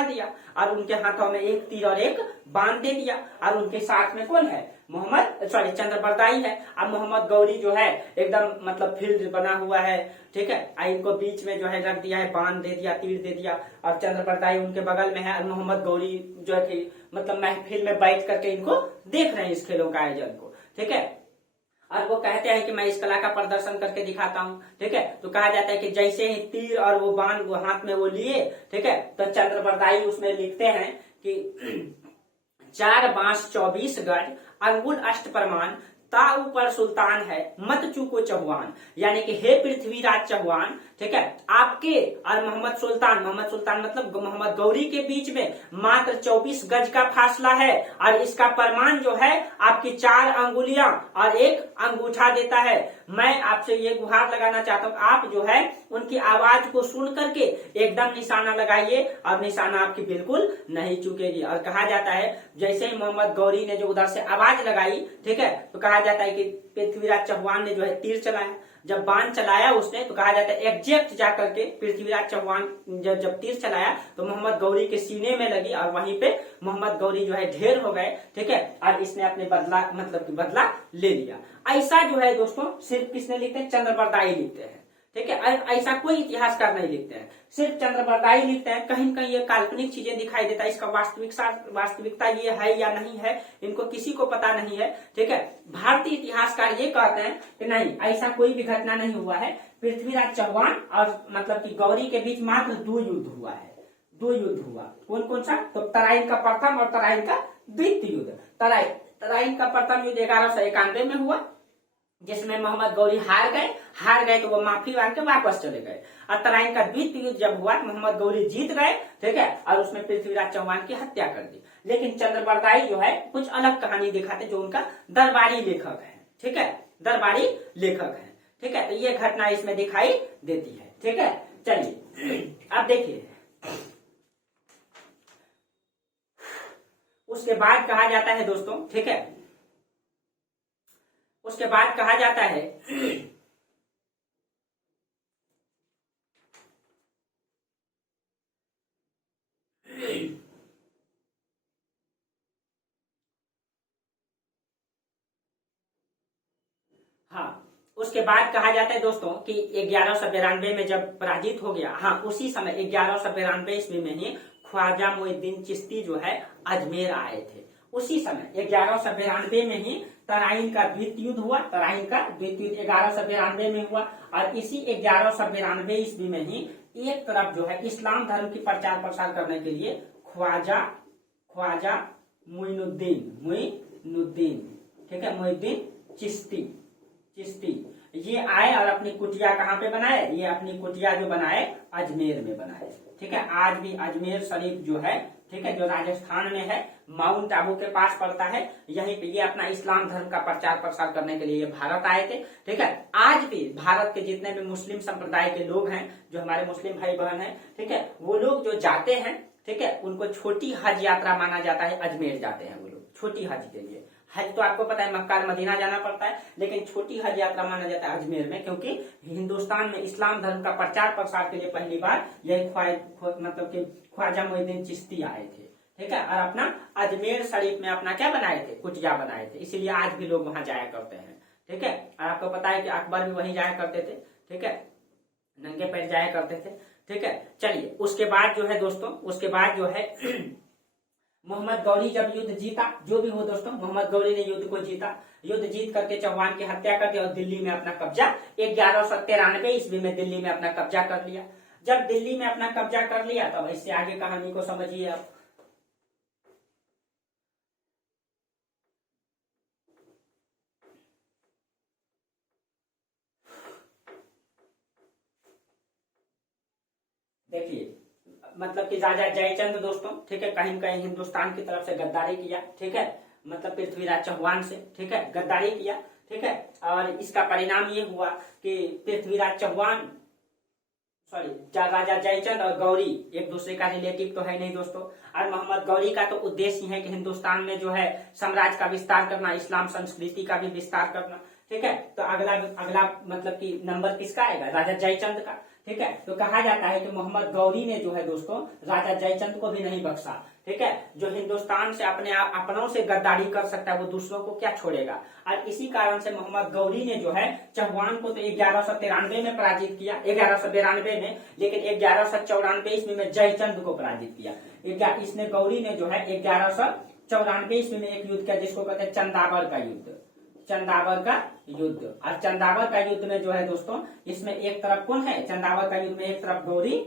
दिया और उनके हाथों में एक तीर और एक बाण दे दिया। और उनके साथ में कौन है, चंद्रबरदाई है। अब मोहम्मद गौरी जो है एकदम मतलब फील्ड बना हुआ है, ठीक है, इनको बीच में जो है रख दिया है, बाण दे दिया, तीर दे दिया, और चंद्रबरदाई उनके बगल में है और मोहम्मद गौरी जो है कि मतलब महफिल में बैठ करके इनको देख रहे हैं इस खेलों का आयोजन को, ठीक है। और वो कहते हैं कि मैं इस कला का प्रदर्शन करके दिखाता हूँ, ठीक है। तो कहा जाता है कि जैसे ही तीर और वो बाण वो हाथ में वो लिए, ठीक है, तो चंद्रबरदाई उसमें लिखते हैं कि 4 बांस 24 गज अंगुल अष्ट प्रमाण ता ऊपर सुल्तान है मत चूको चौहान, यानी कि हे पृथ्वीराज चौहान, ठीक है, आपके और मोहम्मद सुल्तान मतलब मोहम्मद गौरी के बीच में मात्र 24 गज का फासला है और इसका प्रमाण जो है आपकी 4 अंगुलियां और एक अंगूठा देता है। मैं आपसे ये गुहार लगाना चाहता हूँ, आप जो है उनकी आवाज को सुन करके एकदम निशाना लगाइए और निशाना आपकी बिल्कुल नहीं चुकेगी। और कहा जाता है जैसे ही मोहम्मद गौरी ने जो उधर से आवाज लगाई, ठीक है, तो कहा जाता है कि पृथ्वीराज चौहान ने जो है तीर चलाया। जब बाण चलाया उसने तो कहा जाता है एग्जैक्ट जाकर के पृथ्वीराज चौहान जब तीर चलाया तो मोहम्मद गौरी के सीने में लगी और वहीं पे मोहम्मद गौरी जो है ढेर हो गए, ठीक है, और इसने अपने बदला मतलब कि बदला ले लिया। ऐसा जो है दोस्तों सिर्फ किसने लिखते हैं, चंद्रबरदाई लिखते हैं, ठीक है, ऐसा कोई इतिहासकार नहीं लिखते हैं, सिर्फ चंद्रबरदाई लिखते हैं। कहीं न कहीं ये काल्पनिक चीजें दिखाई देता है, इसका वास्तविकता ये है या नहीं है इनको किसी को पता नहीं है, ठीक है। भारतीय इतिहासकार ये कहते हैं कि नहीं, ऐसा कोई भी घटना नहीं हुआ है। पृथ्वीराज चौहान और मतलब कि गौरी के बीच मात्र 2 युद्ध हुआ है, 2 युद्ध हुआ। कौन कौन सा, तो तराइन का प्रथम और तराइन का द्वितीय युद्ध। तराइन का प्रथम युद्ध 1191 में हुआ जिसमें मोहम्मद गौरी हार गए तो वो माफी मांग के वापस चले गए। और तराइन का द्वितीय युद्ध जब हुआ मोहम्मद गौरी जीत गए, ठीक है, और उसमें पृथ्वीराज चौहान की हत्या कर दी। लेकिन चंद्रबरदाई जो है कुछ अलग कहानी दिखाते, जो उनका दरबारी लेखक है, ठीक है, दरबारी लेखक है, ठीक है। तो ये घटना इसमें दिखाई देती है, ठीक है। चलिए अब देखिए, उसके बाद कहा जाता है दोस्तों, ठीक है, उसके बाद कहा जाता है हाँ, उसके बाद कहा जाता है दोस्तों कि 1192 में जब पराजित हो गया, हाँ उसी समय 1192 ईस्वी में ही ख्वाजा मोइनुद्दीन चिश्ती जो है अजमेर आए थे। उसी समय 1192 में ही तराइन का द्वितीय युद्ध हुआ, तराइन का द्वितीय युद्ध 1192 में हुआ। और इसी 1192 ईस्वी में ही एक तरफ जो है इस्लाम धर्म की प्रचार प्रसार करने के लिए ख्वाजा मोइनुद्दीन, ठीक है, मोइनुद्दीन चिश्ती ये आए और अपनी कुटिया कहाँ पे बनाए, ये अपनी कुटिया जो बनाए अजमेर में बनाए, ठीक है। आज भी अजमेर शरीफ जो है, ठीक है, जो राजस्थान में है, माउंट आबू के पास पड़ता है, यहीं पे ये अपना इस्लाम धर्म का प्रचार प्रसार करने के लिए ये भारत आए थे, ठीक है। आज भी भारत के जितने भी मुस्लिम संप्रदाय के लोग हैं, जो हमारे मुस्लिम भाई बहन हैं, ठीक है, वो लोग जो जाते हैं, ठीक है, उनको छोटी हज यात्रा माना जाता है, अजमेर जाते हैं वो लोग छोटी हज के लिए। हज तो आपको पता है मक्का और मदीना जाना पड़ता है, लेकिन छोटी हज यात्रा माना जाता है अजमेर में, क्योंकि हिंदुस्तान में इस्लाम धर्म का प्रचार प्रसार के लिए पहली बार यही मतलब कि ख्वाजा मोइनुद्दीन चिश्ती आए थे, ठीक है, और अपना अजमेर शरीफ में अपना क्या बनाए थे, कुटिया बनाए थे। इसीलिए आज भी लोग वहां जाया करते हैं, ठीक है। और आपको पता है कि अकबर भी वहीं जाया करते थे, ठीक है, नंगे पैर जाया करते थे, ठीक है। चलिए उसके बाद जो है दोस्तों, उसके बाद जो है मोहम्मद गौरी जब युद्ध जीता, जो भी हो दोस्तों, मोहम्मद गौरी ने युद्ध को जीता, युद्ध जीत करके चौहान की हत्या कर दिया और दिल्ली में अपना कब्जा 1193 ईस्वी में दिल्ली में अपना कब्जा कर लिया। जब दिल्ली में अपना कब्जा कर लिया तब इससे आगे कहानी को समझिए आप। देखिए मतलब कि राजा जयचंद दोस्तों, ठीक है, कहीं कहीं हिंदुस्तान की तरफ से गद्दारी किया, ठीक है, मतलब पृथ्वीराज चौहान से, ठीक है, गद्दारी किया, ठीक है। और इसका परिणाम ये हुआ कि पृथ्वीराज चौहान राजा जयचंद और गौरी एक दूसरे का रिलेटिव तो है नहीं दोस्तों। और मोहम्मद गौरी का तो उद्देश्य है कि हिंदुस्तान में जो है साम्राज्य का विस्तार करना, इस्लाम संस्कृति का भी विस्तार करना, ठीक है। तो अगला अगला मतलब कि नंबर किसका आएगा, राजा जयचंद का, ठीक है। तो कहा जाता है कि मोहम्मद गौरी ने जो है दोस्तों राजा जयचंद को भी नहीं बख्शा, ठीक है। जो हिंदुस्तान से अपनों से गद्दारी कर सकता है वो दूसरों को क्या छोड़ेगा। और इसी कारण से मोहम्मद गौरी ने जो है चौहान को तो 1193 में पराजित किया, 1192 में, लेकिन 1194 ईस्वी में जयचंद को पराजित किया। इसने गौरी ने जो है 1194 ईस्वी में एक युद्ध किया जिसको कहते हैं चंदावर का युद्ध, चंदावर का युद्ध। और चंदावर का युद्ध में जो है दोस्तों इसमें एक तरफ कौन है, चंदावर का युद्ध में एक तरफ गौरी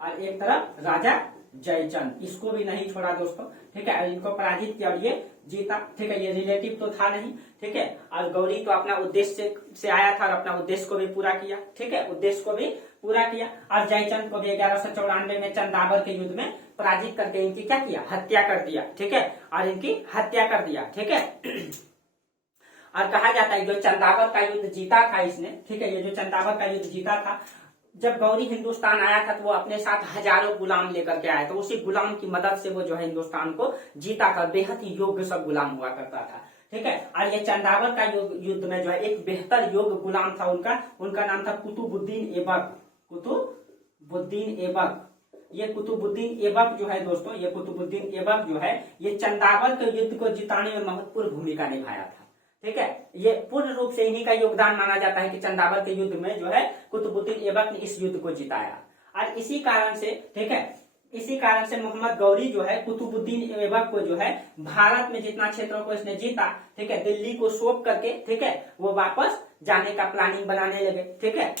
और एक तरफ राजा जयचंद, इसको भी नहीं छोड़ा दोस्तों, ठीक है। इनको पराजित किया और ये जीता, ठीक है। ये रिलेटिव तो था नहीं, ठीक है। और गौरी तो अपना उद्देश्य से आया था और अपना उद्देश्य को भी पूरा किया, ठीक है, उद्देश्य को भी पूरा किया। और जयचंद को भी 1194 में चंदावर के युद्ध में पराजित करके इनकी क्या किया, हत्या कर दिया, ठीक है, और इनकी हत्या कर दिया, ठीक है। और कहा जाता है जो चंदावर का युद्ध जीता था इसने, ठीक है, ये जो चंदावर का युद्ध जीता था, जब गौरी हिंदुस्तान आया था तो वो अपने साथ हजारों गुलाम लेकर के आया था, उसी गुलाम की मदद से वो जो है हिंदुस्तान को जीता था। बेहद ही योग्य सब गुलाम हुआ करता था, ठीक है। और ये चंदावर का युद्ध में जो है एक बेहतर योग्य गुलाम था, उनका नाम था कुतुबुद्दीन ऐबक, कुतुबुद्दीन ऐबक। ये कुतुबुद्दीन ऐबक जो है दोस्तों, ये कुतुबुद्दीन ऐबक जो है ये चंदावर के युद्ध को जिताने में महत्वपूर्ण भूमिका निभाया था, ठीक है। ये पूर्ण रूप से इन्हीं का योगदान माना जाता है कि चंदावर के युद्ध में जो है कुतुबुद्दीन ऐबक ने इस युद्ध को जिताया। और इसी कारण से, ठीक है, इसी कारण से मोहम्मद गौरी जो है कुतुबुद्दीन ऐबक को जो है भारत में जितना क्षेत्रों को इसने जीता, ठीक है, दिल्ली को सौंप करके, ठीक है, वो वापस जाने का प्लानिंग बनाने लगे, ठीक है।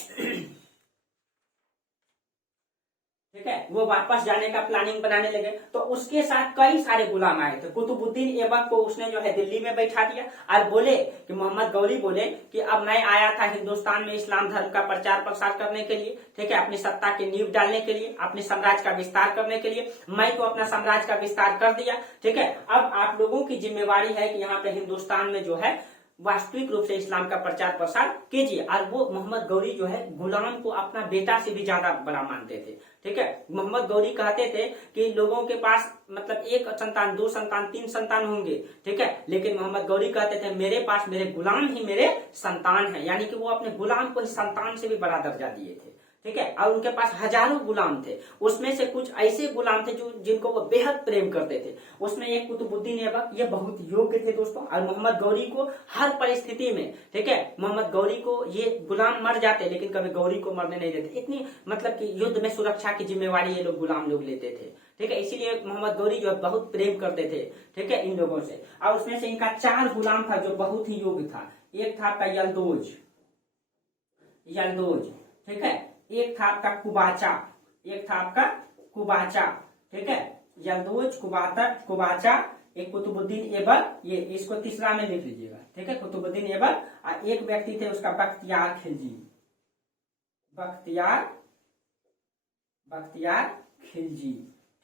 ठीक है, वो वापस जाने का प्लानिंग बनाने लगे। तो उसके साथ कई सारे गुलाम आए थे। कुतुबुद्दीन ऐबक को उसने जो है दिल्ली में बैठा दिया और बोले कि मोहम्मद गौरी बोले कि अब मैं आया था हिंदुस्तान में इस्लाम धर्म का प्रचार प्रसार करने के लिए, ठीक है, अपनी सत्ता की नींव डालने के लिए, अपने साम्राज्य का विस्तार करने के लिए। मैं तो अपना साम्राज्य का विस्तार कर दिया, ठीक है, अब आप लोगों की जिम्मेवारी है कि यहाँ पे हिंदुस्तान में जो है वास्तविक रूप से इस्लाम का प्रचार प्रसार कीजिए। और वो मोहम्मद गौरी जो है गुलाम को अपना बेटा से भी ज्यादा बड़ा मानते थे, ठीक है। मोहम्मद गौरी कहते थे कि लोगों के पास मतलब एक संतान, दो संतान, तीन संतान होंगे, ठीक है, लेकिन मोहम्मद गौरी कहते थे मेरे पास मेरे गुलाम ही मेरे संतान है, यानी कि वो अपने गुलाम को संतान से भी बड़ा दर्जा दिए थे, ठीक है। और उनके पास हजारों गुलाम थे, उसमें से कुछ ऐसे गुलाम थे जो जिनको वो बेहद प्रेम करते थे। उसमें एक कुतुबुद्दीन ऐबक, ये बहुत योग्य थे दोस्तों। और मोहम्मद गौरी को हर परिस्थिति में, ठीक है, मोहम्मद गौरी को ये गुलाम मर जाते लेकिन कभी गौरी को मरने नहीं देते। इतनी मतलब कि युद्ध में सुरक्षा की जिम्मेवारी ये लोग गुलाम लोग लेते थे, ठीक है। इसीलिए मोहम्मद गौरी जो है बहुत प्रेम करते थे, ठीक है, इन लोगों से। और उसमें से इनका 4 गुलाम था जो बहुत ही योग्य था। एक था आपका यलदोज, ठीक है, एक था आपका कुबाचा, ठीक है, यलदोज, कुबाचा, एक कुतुबुद्दीन ऐबक, ये इसको तीसरा में लिख लीजिएगा, ठीक है, कुतुबुद्दीन ऐबक। और एक व्यक्ति थे उसका बख्तियार खिलजी,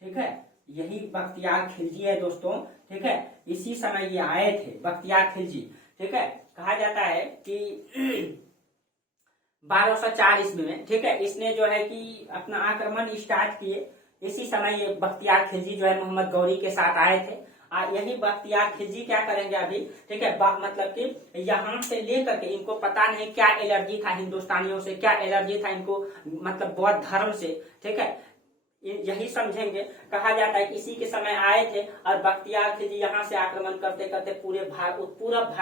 ठीक है, यही बख्तियार खिलजी है दोस्तों, ठीक है। इसी समय ये आए थे बख्तियार खिलजी, ठीक है। कहा जाता है कि 1204 ईस्वी में, ठीक है, इसने जो है कि अपना आक्रमण स्टार्ट किए। इसी समय ये बख्तियार खिलजी जो है मोहम्मद गौरी के साथ आए थे। और यही बख्तियार खिलजी क्या करेंगे अभी, ठीक है, मतलब कि यहाँ से लेकर के इनको पता नहीं क्या एलर्जी था हिंदुस्तानियों से, क्या एलर्जी था इनको मतलब बौद्ध धर्म से, ठीक है, यही समझेंगे। कहा जाता है कि इसी के समय आए थे और बख्तियार खिलजी यहाँ से आक्रमण करते करते पूरे पूरब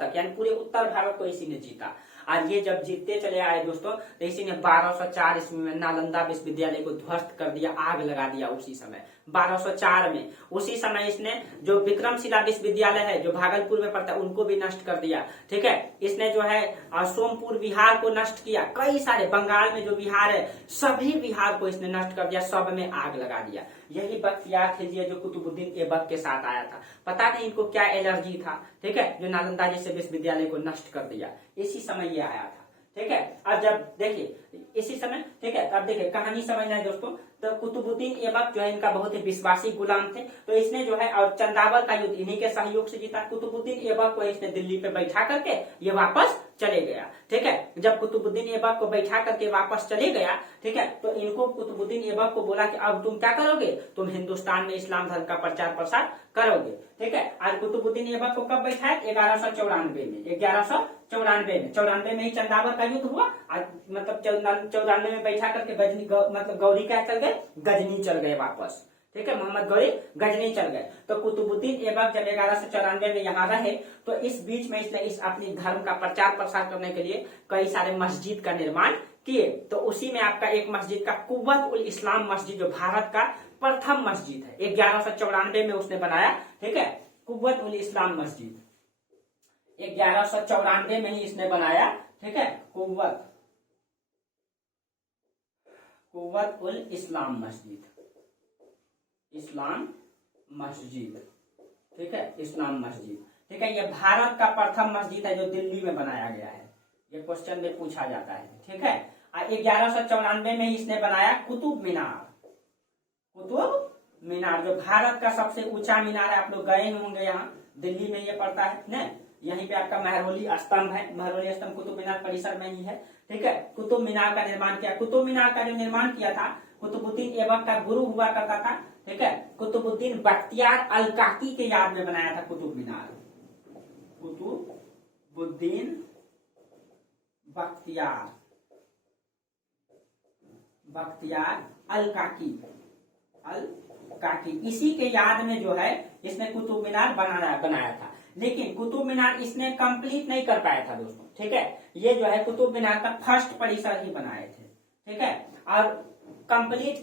तक यानी पूरे उत्तर भारत को इसी ने जीता। और ये जब जीतते चले आए दोस्तों, तो इसी ने 1204 ईस्वी में नालंदा विश्वविद्यालय को ध्वस्त कर दिया, आग लगा दिया उसी समय 1204 में। उसी समय इसने जो विक्रमशिला विश्वविद्यालय है जो भागलपुर में पड़ता है उनको भी नष्ट कर दिया, ठीक है। इसने जो है सोमपुर बिहार को नष्ट किया, कई सारे बंगाल में जो बिहार है सभी बिहार को इसने नष्ट कर दिया, सब में आग लगा दिया। यही बख्तियार खिलजी है जो कुतुबुद्दीन ऐबक के साथ आया था। पता नहीं इनको क्या एलर्जी था, ठीक है, जो नालंदा जैसे विश्वविद्यालय को नष्ट कर दिया। इसी समय ये आया था, ठीक है। अब जब देखिए इसी समय, ठीक है, अब देखिए कहानी समझना है दोस्तों। तो कुतुबुद्दीन ऐबक जो है इनका बहुत ही विश्वासी गुलाम थे। तो इसने जो है और चंदावल का युद्ध इन्हीं के सहयोग से जीता। कुतुबुद्दीन ऐबक को इसने दिल्ली पे बैठा करके ये वापस चले गया, ठीक है। जब कुतुबुद्दीन ऐबक को बैठा करके वापस चले गया, ठीक है, तो इनको कुतुबुद्दीन ऐबक को बोला कि अब तुम क्या करोगे, तुम हिंदुस्तान में इस्लाम धर्म का प्रचार प्रसार करोगे, ठीक है। आज कुतुबुद्दीन ऐबक को कब बैठाया, 1194 में, 1194 में ही चंदावल का युद्ध हुआ। मतलब 94 में बैठा करके मतलब गौरी क्या चल गए, गजनी चल गए वापस, ठीक है, मोहम्मद गौरी गजनी चल गए। तो कुतुबुद्दीन ऐबक जब 1194 में यहाँ रहे तो इस बीच में इसने इस अपनी धर्म का प्रचार प्रसार करने के लिए कई सारे मस्जिद का निर्माण किए। तो उसी में आपका एक मस्जिद का कुव्वत उल इस्लाम मस्जिद जो भारत का प्रथम मस्जिद है 1194 में उसने बनाया, ठीक है, कुव्वत उल इस्लाम मस्जिद 1194 में ही इसने बनाया, ठीक है, कुव्वत उल इस्लाम मस्जिद, ठीक है, इस्लाम मस्जिद, ठीक है। ये भारत का प्रथम मस्जिद है जो दिल्ली में बनाया गया है, ये क्वेश्चन में पूछा जाता है, ठीक है। 1194 में इसने बनाया कुतुब मीनार जो भारत का सबसे ऊंचा मीनार है। आप लोग गए होंगे, यहाँ दिल्ली में ये पड़ता है न, यहीं पे आपका महरौली स्तंभ है, महरौली स्तंभ कुतुब मीनार परिसर में ही है, ठीक है। कुतुब मीनार का निर्माण किया। कुतुब मीनार का जो निर्माण किया था कुतुबुद्दीन ऐबक का गुरु हुआ करता था, ठीक है, कुतुबुद्दीन बख्तियार अल काकी के याद में बनाया था कुतुब मीनार। कुतुबुद्दीन बख्तियार अल काकी इसी के याद में जो है इसने कुतुब मीनार बनाया था। लेकिन कुतुब मीनार इसने कंप्लीट नहीं कर पाया था दोस्तों, ठीक है। ये जो है कुतुब मीनार का फर्स्ट परिसर ही बनाए थे, ठीक है। और कंप्लीट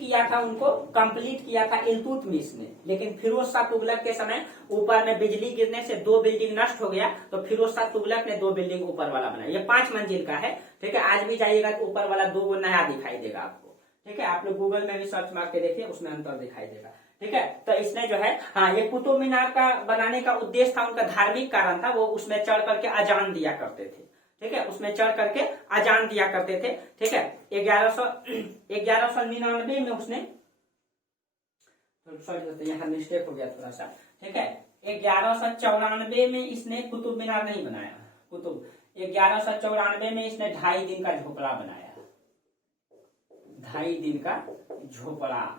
किया था इल्तुतमिश ने। लेकिन फिरोज शाह तुगलक के समय ऊपर में बिजली गिरने से 2 बिल्डिंग नष्ट हो गया, तो फिरोज शाह तुगलक ने 2 बिल्डिंग ऊपर वाला बनाया। ये 5 मंजिल का है, ठीक है। आज भी जाइएगा तो ऊपर वाला 2 नया दिखाई देगा आपको, ठीक है, आप लोग गूगल में भी सर्च मार के देखिए, उसमें अंतर दिखाई देगा। ठीक है, तो इसने जो है, हाँ, ये कुतुब मीनार का बनाने का उद्देश्य था, उनका धार्मिक कारण था, वो उसमें चढ़ करके अजान दिया करते थे। ठीक है, उसमें चढ़ करके अजान दिया करते थे। ठीक है, 1199 में उसने, सॉरी दोस्तों यहाँ मिस्टेक हो गया थोड़ा सा। ठीक है, 1194 में इसने कुतुब मीनार नहीं बनाया, 1194 में इसने 2.5 दिन का झोपड़ा बनाया, 2.5 दिन का झोपड़ा।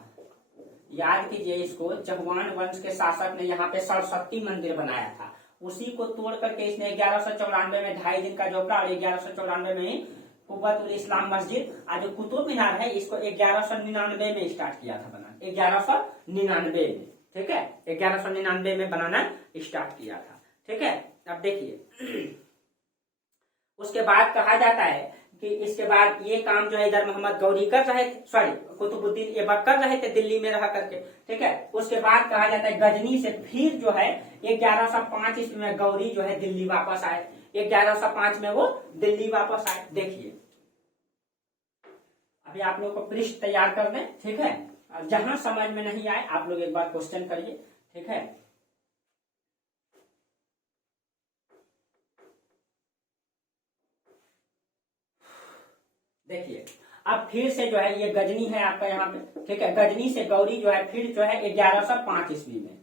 याद कीजिए इसको, चौहान वंश के शासक ने यहाँ पे सरस्वती मंदिर बनाया था, उसी को तोड़ करके इसने 1194 में 2.5 दिन का झोपड़ा, और 1194 में ही कुव्वतुल इस्लाम मस्जिद, आज जो कुतुब मीनार है, इसको 1199 में स्टार्ट किया था बनाना, 1199 में। ठीक है, 1199 में बनाना स्टार्ट किया था। ठीक है, अब देखिए उसके बाद कहा जाता है कि इसके बाद ये काम जो है इधर मोहम्मद गौरी कर रहे थे, सॉरी कुतुबुद्दीन ऐबक कर रहे थे दिल्ली में रह करके। ठीक है, उसके बाद कहा जाता है गजनी से फिर जो है 1105 ईस्वी में गौरी जो है दिल्ली वापस आए, 1105 में वो दिल्ली वापस आए। देखिए अभी आप लोगों को पृष्ठ तैयार कर दें। ठीक है, जहां समझ में नहीं आए आप लोग एक बार क्वेश्चन करिए। ठीक है, देखिए अब फिर से जो है ये गजनी है आपका यहाँ पे। ठीक है, गजनी से गौरी जो है फिर जो है 1105 ईस्वी में,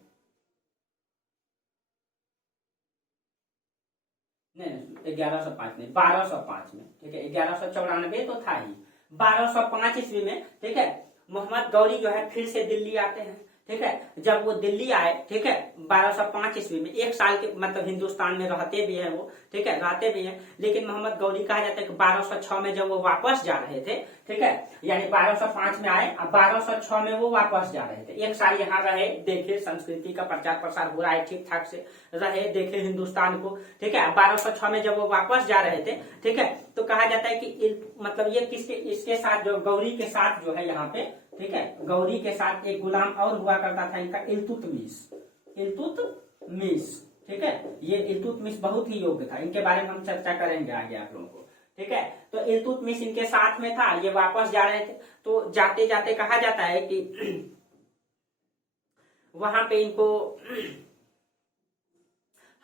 नहीं 1105 में, 1205 में। ठीक है, 1194 तो था ही, 1205 ईस्वी में। ठीक है, मोहम्मद गौरी जो है फिर से दिल्ली आते हैं। ठीक है, जब वो दिल्ली आए, ठीक है, 1205 ईस्वी में, 1 साल के मतलब हिंदुस्तान में रहते भी हैं वो। ठीक है, रहते भी हैं, लेकिन मोहम्मद गौरी कहा जाता है कि 1206 में जब वो वापस जा रहे थे, ठीक है, यानी 1205 में आए, अब 1206 में वो वापस जा रहे थे। 1 साल यहाँ रहे, देखे संस्कृति का प्रचार प्रसार हो रहा है, ठीक ठाक से रहे, देखे हिंदुस्तान को। ठीक है, 1206 में जब वो वापस जा रहे थे, ठीक है, तो कहा जाता है कि मतलब ये किसके, इसके साथ जो गौरी के साथ जो है यहाँ पे, ठीक है, गौरी के साथ एक गुलाम और हुआ करता था इनका, इल्तुतमिश। ठीक है, ये इल्तुतमिश बहुत ही योग्य था, इनके बारे में हम चर्चा करेंगे आगे आप लोगों को। ठीक है, तो इल्तुतमिश इनके साथ में था, ये वापस जा रहे थे, तो जाते जाते कहा जाता है कि वहां पे इनको,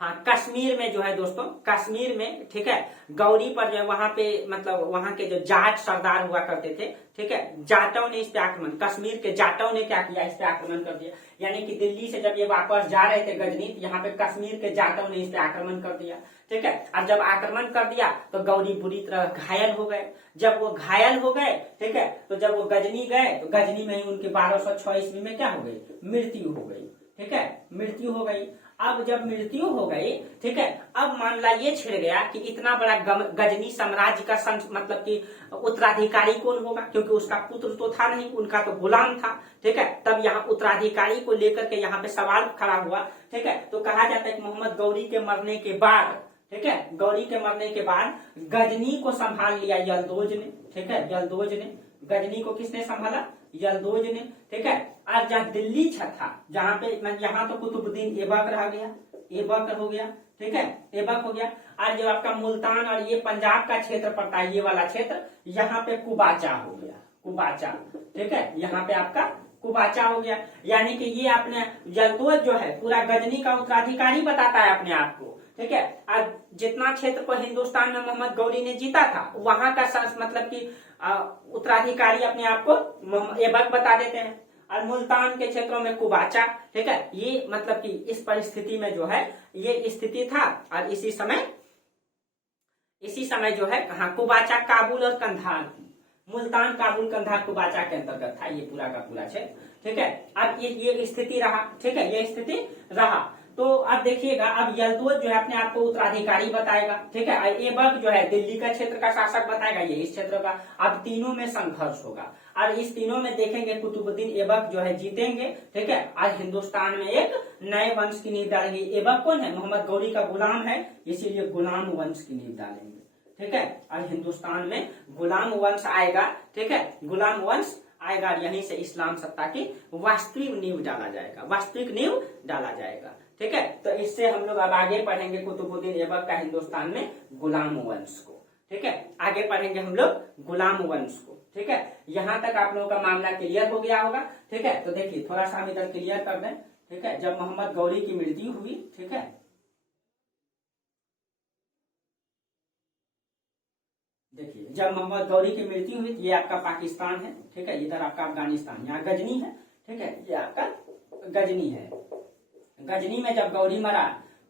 हाँ, कश्मीर में जो है दोस्तों, कश्मीर में, ठीक है, गौरी पर जो है वहां पे मतलब वहां के जो जाट सरदार हुआ करते थे, ठीक है, जाटों ने इस पे आक्रमण, कश्मीर के जाटों ने क्या किया, इस पे आक्रमण कर दिया। यानी कि दिल्ली से जब ये वापस जा रहे थे गजनी, यहाँ पे कश्मीर के जाटों ने इस पे आक्रमण कर दिया। ठीक है, अब जब आक्रमण कर दिया तो गौरी बुरी तरह घायल हो गए। जब वो घायल हो गए, ठीक है, तो जब वो गजनी गए तो गजनी में ही उनकी 1206 ईस्वी में क्या हो गई, मृत्यु हो गई। ठीक है, मृत्यु हो गई। अब जब मृत्यु हो गई, ठीक है, अब मामला ये छिड़ गया कि इतना बड़ा गजनी साम्राज्य का मतलब कि उत्तराधिकारी कौन होगा, क्योंकि उसका पुत्र तो था नहीं, उनका तो गुलाम था। ठीक है, तब यहाँ उत्तराधिकारी को लेकर के यहाँ पे सवाल खड़ा हुआ। ठीक है, तो कहा जाता है कि मोहम्मद गौरी के मरने के बाद, ठीक है, गौरी के मरने के बाद गजनी को संभाल लिया यल्दोज ने। ठीक है, यल्दोज ने, गजनी को किसने संभाला, यल्दोज ने। ठीक है, आज जहाँ दिल्ली था, जहाँ पे यहाँ तो कुतुबुद्दीन ऐबक रह गया, ऐबक हो गया। ठीक है, ऐबक हो गया। आज जो आपका मुल्तान और ये पंजाब का क्षेत्र पड़ता है, ये वाला क्षेत्र, यहाँ पे कुबाचा हो गया, कुबाचा। ठीक है, यहाँ पे आपका कुबाचा हो गया। यानी कि ये अपने यल्दोज जो है पूरा गजनी का उत्तराधिकारी बताता है अपने आप को। ठीक है, आज जितना क्षेत्र को हिंदुस्तान में मोहम्मद गौरी ने जीता था, वहां का मतलब कि उत्तराधिकारी अपने आप को ऐबक बता देते हैं, और मुल्तान के क्षेत्रों में कुबाचा। ठीक है, ये मतलब कि इस परिस्थिति में जो है ये स्थिति था। और इसी समय जो है, हाँ, कुबाचा काबुल और कंधार, मुल्तान काबुल कंधार कुबाचा के अंतर्गत था ये पूरा का पूरा क्षेत्र। ठीक है, अब ये स्थिति रहा। ठीक है, ये स्थिति रहा। तो अब देखिएगा, अब यल्दोज जो है अपने आप को उत्तराधिकारी बताएगा। ठीक है, ऐबक जो है दिल्ली का क्षेत्र का शासक बताएगा, ये इस क्षेत्र का। अब तीनों में संघर्ष होगा, और इस तीनों में देखेंगे कुतुबुद्दीन ऐबक जो है जीतेंगे। ठीक है, आज हिंदुस्तान में एक नए वंश की नींव डालेंगे। ऐबक कौन है, मोहम्मद गौरी का गुलाम है, इसीलिए गुलाम वंश की नींव डालेंगे। ठीक है, और हिंदुस्तान में गुलाम वंश आएगा। ठीक है, गुलाम वंश आएगा, यहीं से इस्लाम सत्ता की वास्तविक नींव डाला जाएगा, वास्तविक नींव डाला जाएगा। ठीक है, तो इससे हम लोग अब आगे पढ़ेंगे कुतुबुद्दीन ऐबक का हिंदुस्तान में गुलाम वंश को। ठीक है, आगे पढ़ेंगे हम लोग गुलाम वंश को। ठीक है, यहां तक आप लोगों का मामला क्लियर हो गया होगा। ठीक है, तो देखिए थोड़ा सा हम इधर क्लियर कर दें। ठीक है, जब मोहम्मद गौरी की मृत्यु हुई, ठीक है, देखिए जब मोहम्मद गौरी की मृत्यु हुई, ये आपका पाकिस्तान है। ठीक है, इधर आपका अफगानिस्तान, यहाँ गजनी है। ठीक है, ये आपका गजनी है। गजनी में जब गौरी मरा,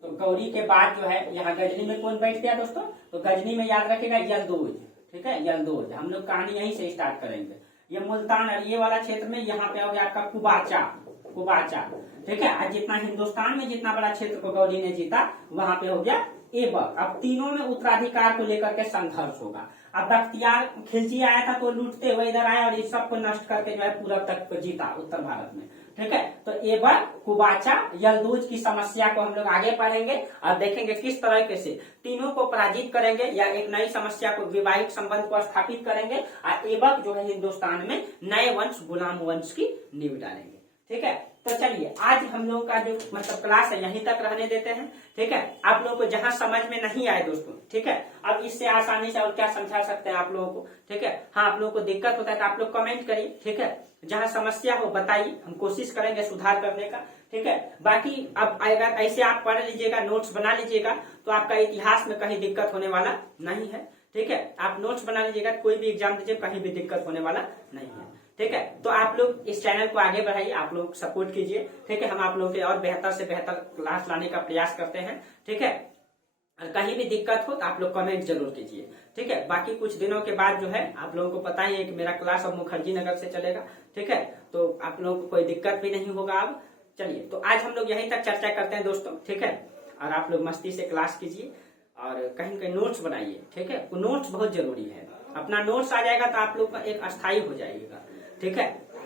तो गौरी के बाद जो है यहाँ गजनी में कौन बैठ गया दोस्तों? तो गजनी में याद रखेगा यलदोज। ठीक है, यलदोज। हम लोग कहानी यहीं से स्टार्ट करेंगे। ये मुल्तान और ये वाला क्षेत्र में यहाँ पे हो गया आपका कुबाचा। कुबाचा, ठीक है। आज जितना हिंदुस्तान में जितना बड़ा क्षेत्र को गौरी ने जीता, वहां पे हो गया ऐबक। अब तीनों में उत्तराधिकार को लेकर के संघर्ष होगा। अब बख्तियार खिलजी आया था तो लूटते हुए इधर आया और इस सबको नष्ट करके जो है पूरब तक को जीता उत्तर भारत में। ठीक है, तो ऐबक, कुबाचा, यलदूज की समस्या को हम लोग आगे पढ़ेंगे और देखेंगे किस तरह से तीनों को पराजित करेंगे या एक नई समस्या को, वैवाहिक संबंध को स्थापित करेंगे और ऐबक जो है हिंदुस्तान में नए वंश, गुलाम वंश की नींव डालेंगे। ठीक है, तो चलिए आज हम लोगों का जो मतलब क्लास है यहीं तक रहने देते हैं। ठीक है, आप लोगों को जहां समझ में नहीं आए दोस्तों, ठीक है, अब इससे आसानी से और क्या समझा सकते हैं आप लोगों को। ठीक है, हाँ, आप लोगों को दिक्कत होता है तो आप लोग कमेंट करिए। ठीक है, जहां समस्या हो बताइए, हम कोशिश करेंगे सुधार करने का। ठीक है, बाकी अब अगर ऐसे आप पढ़ लीजिएगा, नोट्स बना लीजिएगा, तो आपका इतिहास में कहीं दिक्कत होने वाला नहीं है। ठीक है, आप नोट्स बना लीजिएगा, कोई भी एग्जाम दीजिए, कहीं भी दिक्कत होने वाला नहीं है। ठीक है, तो आप लोग इस चैनल को आगे बढ़ाइए, आप लोग सपोर्ट कीजिए। ठीक है, हम आप लोगों के और बेहतर से बेहतर क्लास लाने का प्रयास करते हैं। ठीक है, और कहीं भी दिक्कत हो तो आप लोग कमेंट जरूर कीजिए। ठीक है, बाकी कुछ दिनों के बाद जो है आप लोगों को पता ही है कि मेरा क्लास अब मुखर्जी नगर से चलेगा। ठीक है, तो आप लोगों को कोई दिक्कत भी नहीं होगा अब। चलिए, तो आज हम लोग यहीं तक चर्चा करते हैं दोस्तों। ठीक है, और आप लोग मस्ती से क्लास कीजिए और कहीं कहीं नोट्स बनाइए। ठीक है, नोट्स बहुत जरूरी है। अपना नोट्स आ जाएगा तो आप लोग का एक अस्थायी हो जाएगा। ठीक है,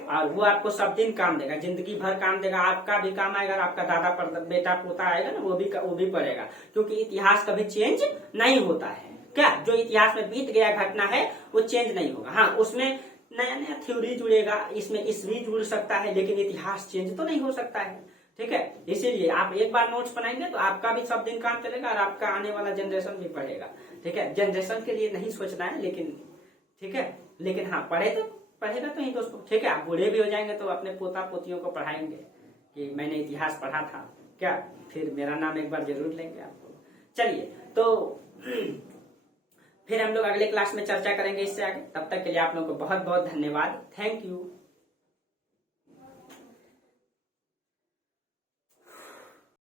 और वो आपको सब दिन काम देगा, जिंदगी भर काम देगा, आपका भी काम आएगा, आपका दादा पर बेटा पोता आएगा ना, वो भी पढ़ेगा। क्योंकि इतिहास कभी चेंज नहीं होता है। क्या जो इतिहास में बीत गया घटना है वो चेंज नहीं होगा। हाँ, उसमें नया नया थ्योरी जुड़ेगा, इसमें ईस्वी जुड़ सकता है, लेकिन इतिहास चेंज तो नहीं हो सकता है। ठीक है, इसीलिए आप एक बार नोट्स बनाएंगे तो आपका भी सब दिन काम चलेगा और आपका आने वाला जनरेशन भी पढ़ेगा। ठीक है, जनरेशन के लिए नहीं सोचना है, लेकिन ठीक है, लेकिन हाँ पढ़ेगा तो ही दोस्तों। ठीक है, आप बूढ़े भी हो जाएंगे तो अपने पोता पोतियों को पढ़ाएंगे कि मैंने इतिहास पढ़ा था, क्या फिर मेरा नाम एक बार जरूर लेंगे आपको। चलिए, तो फिर हम लोग अगले क्लास में चर्चा करेंगे इससे आगे। तब तक के लिए आप लोगों को बहुत बहुत धन्यवाद। Thank you.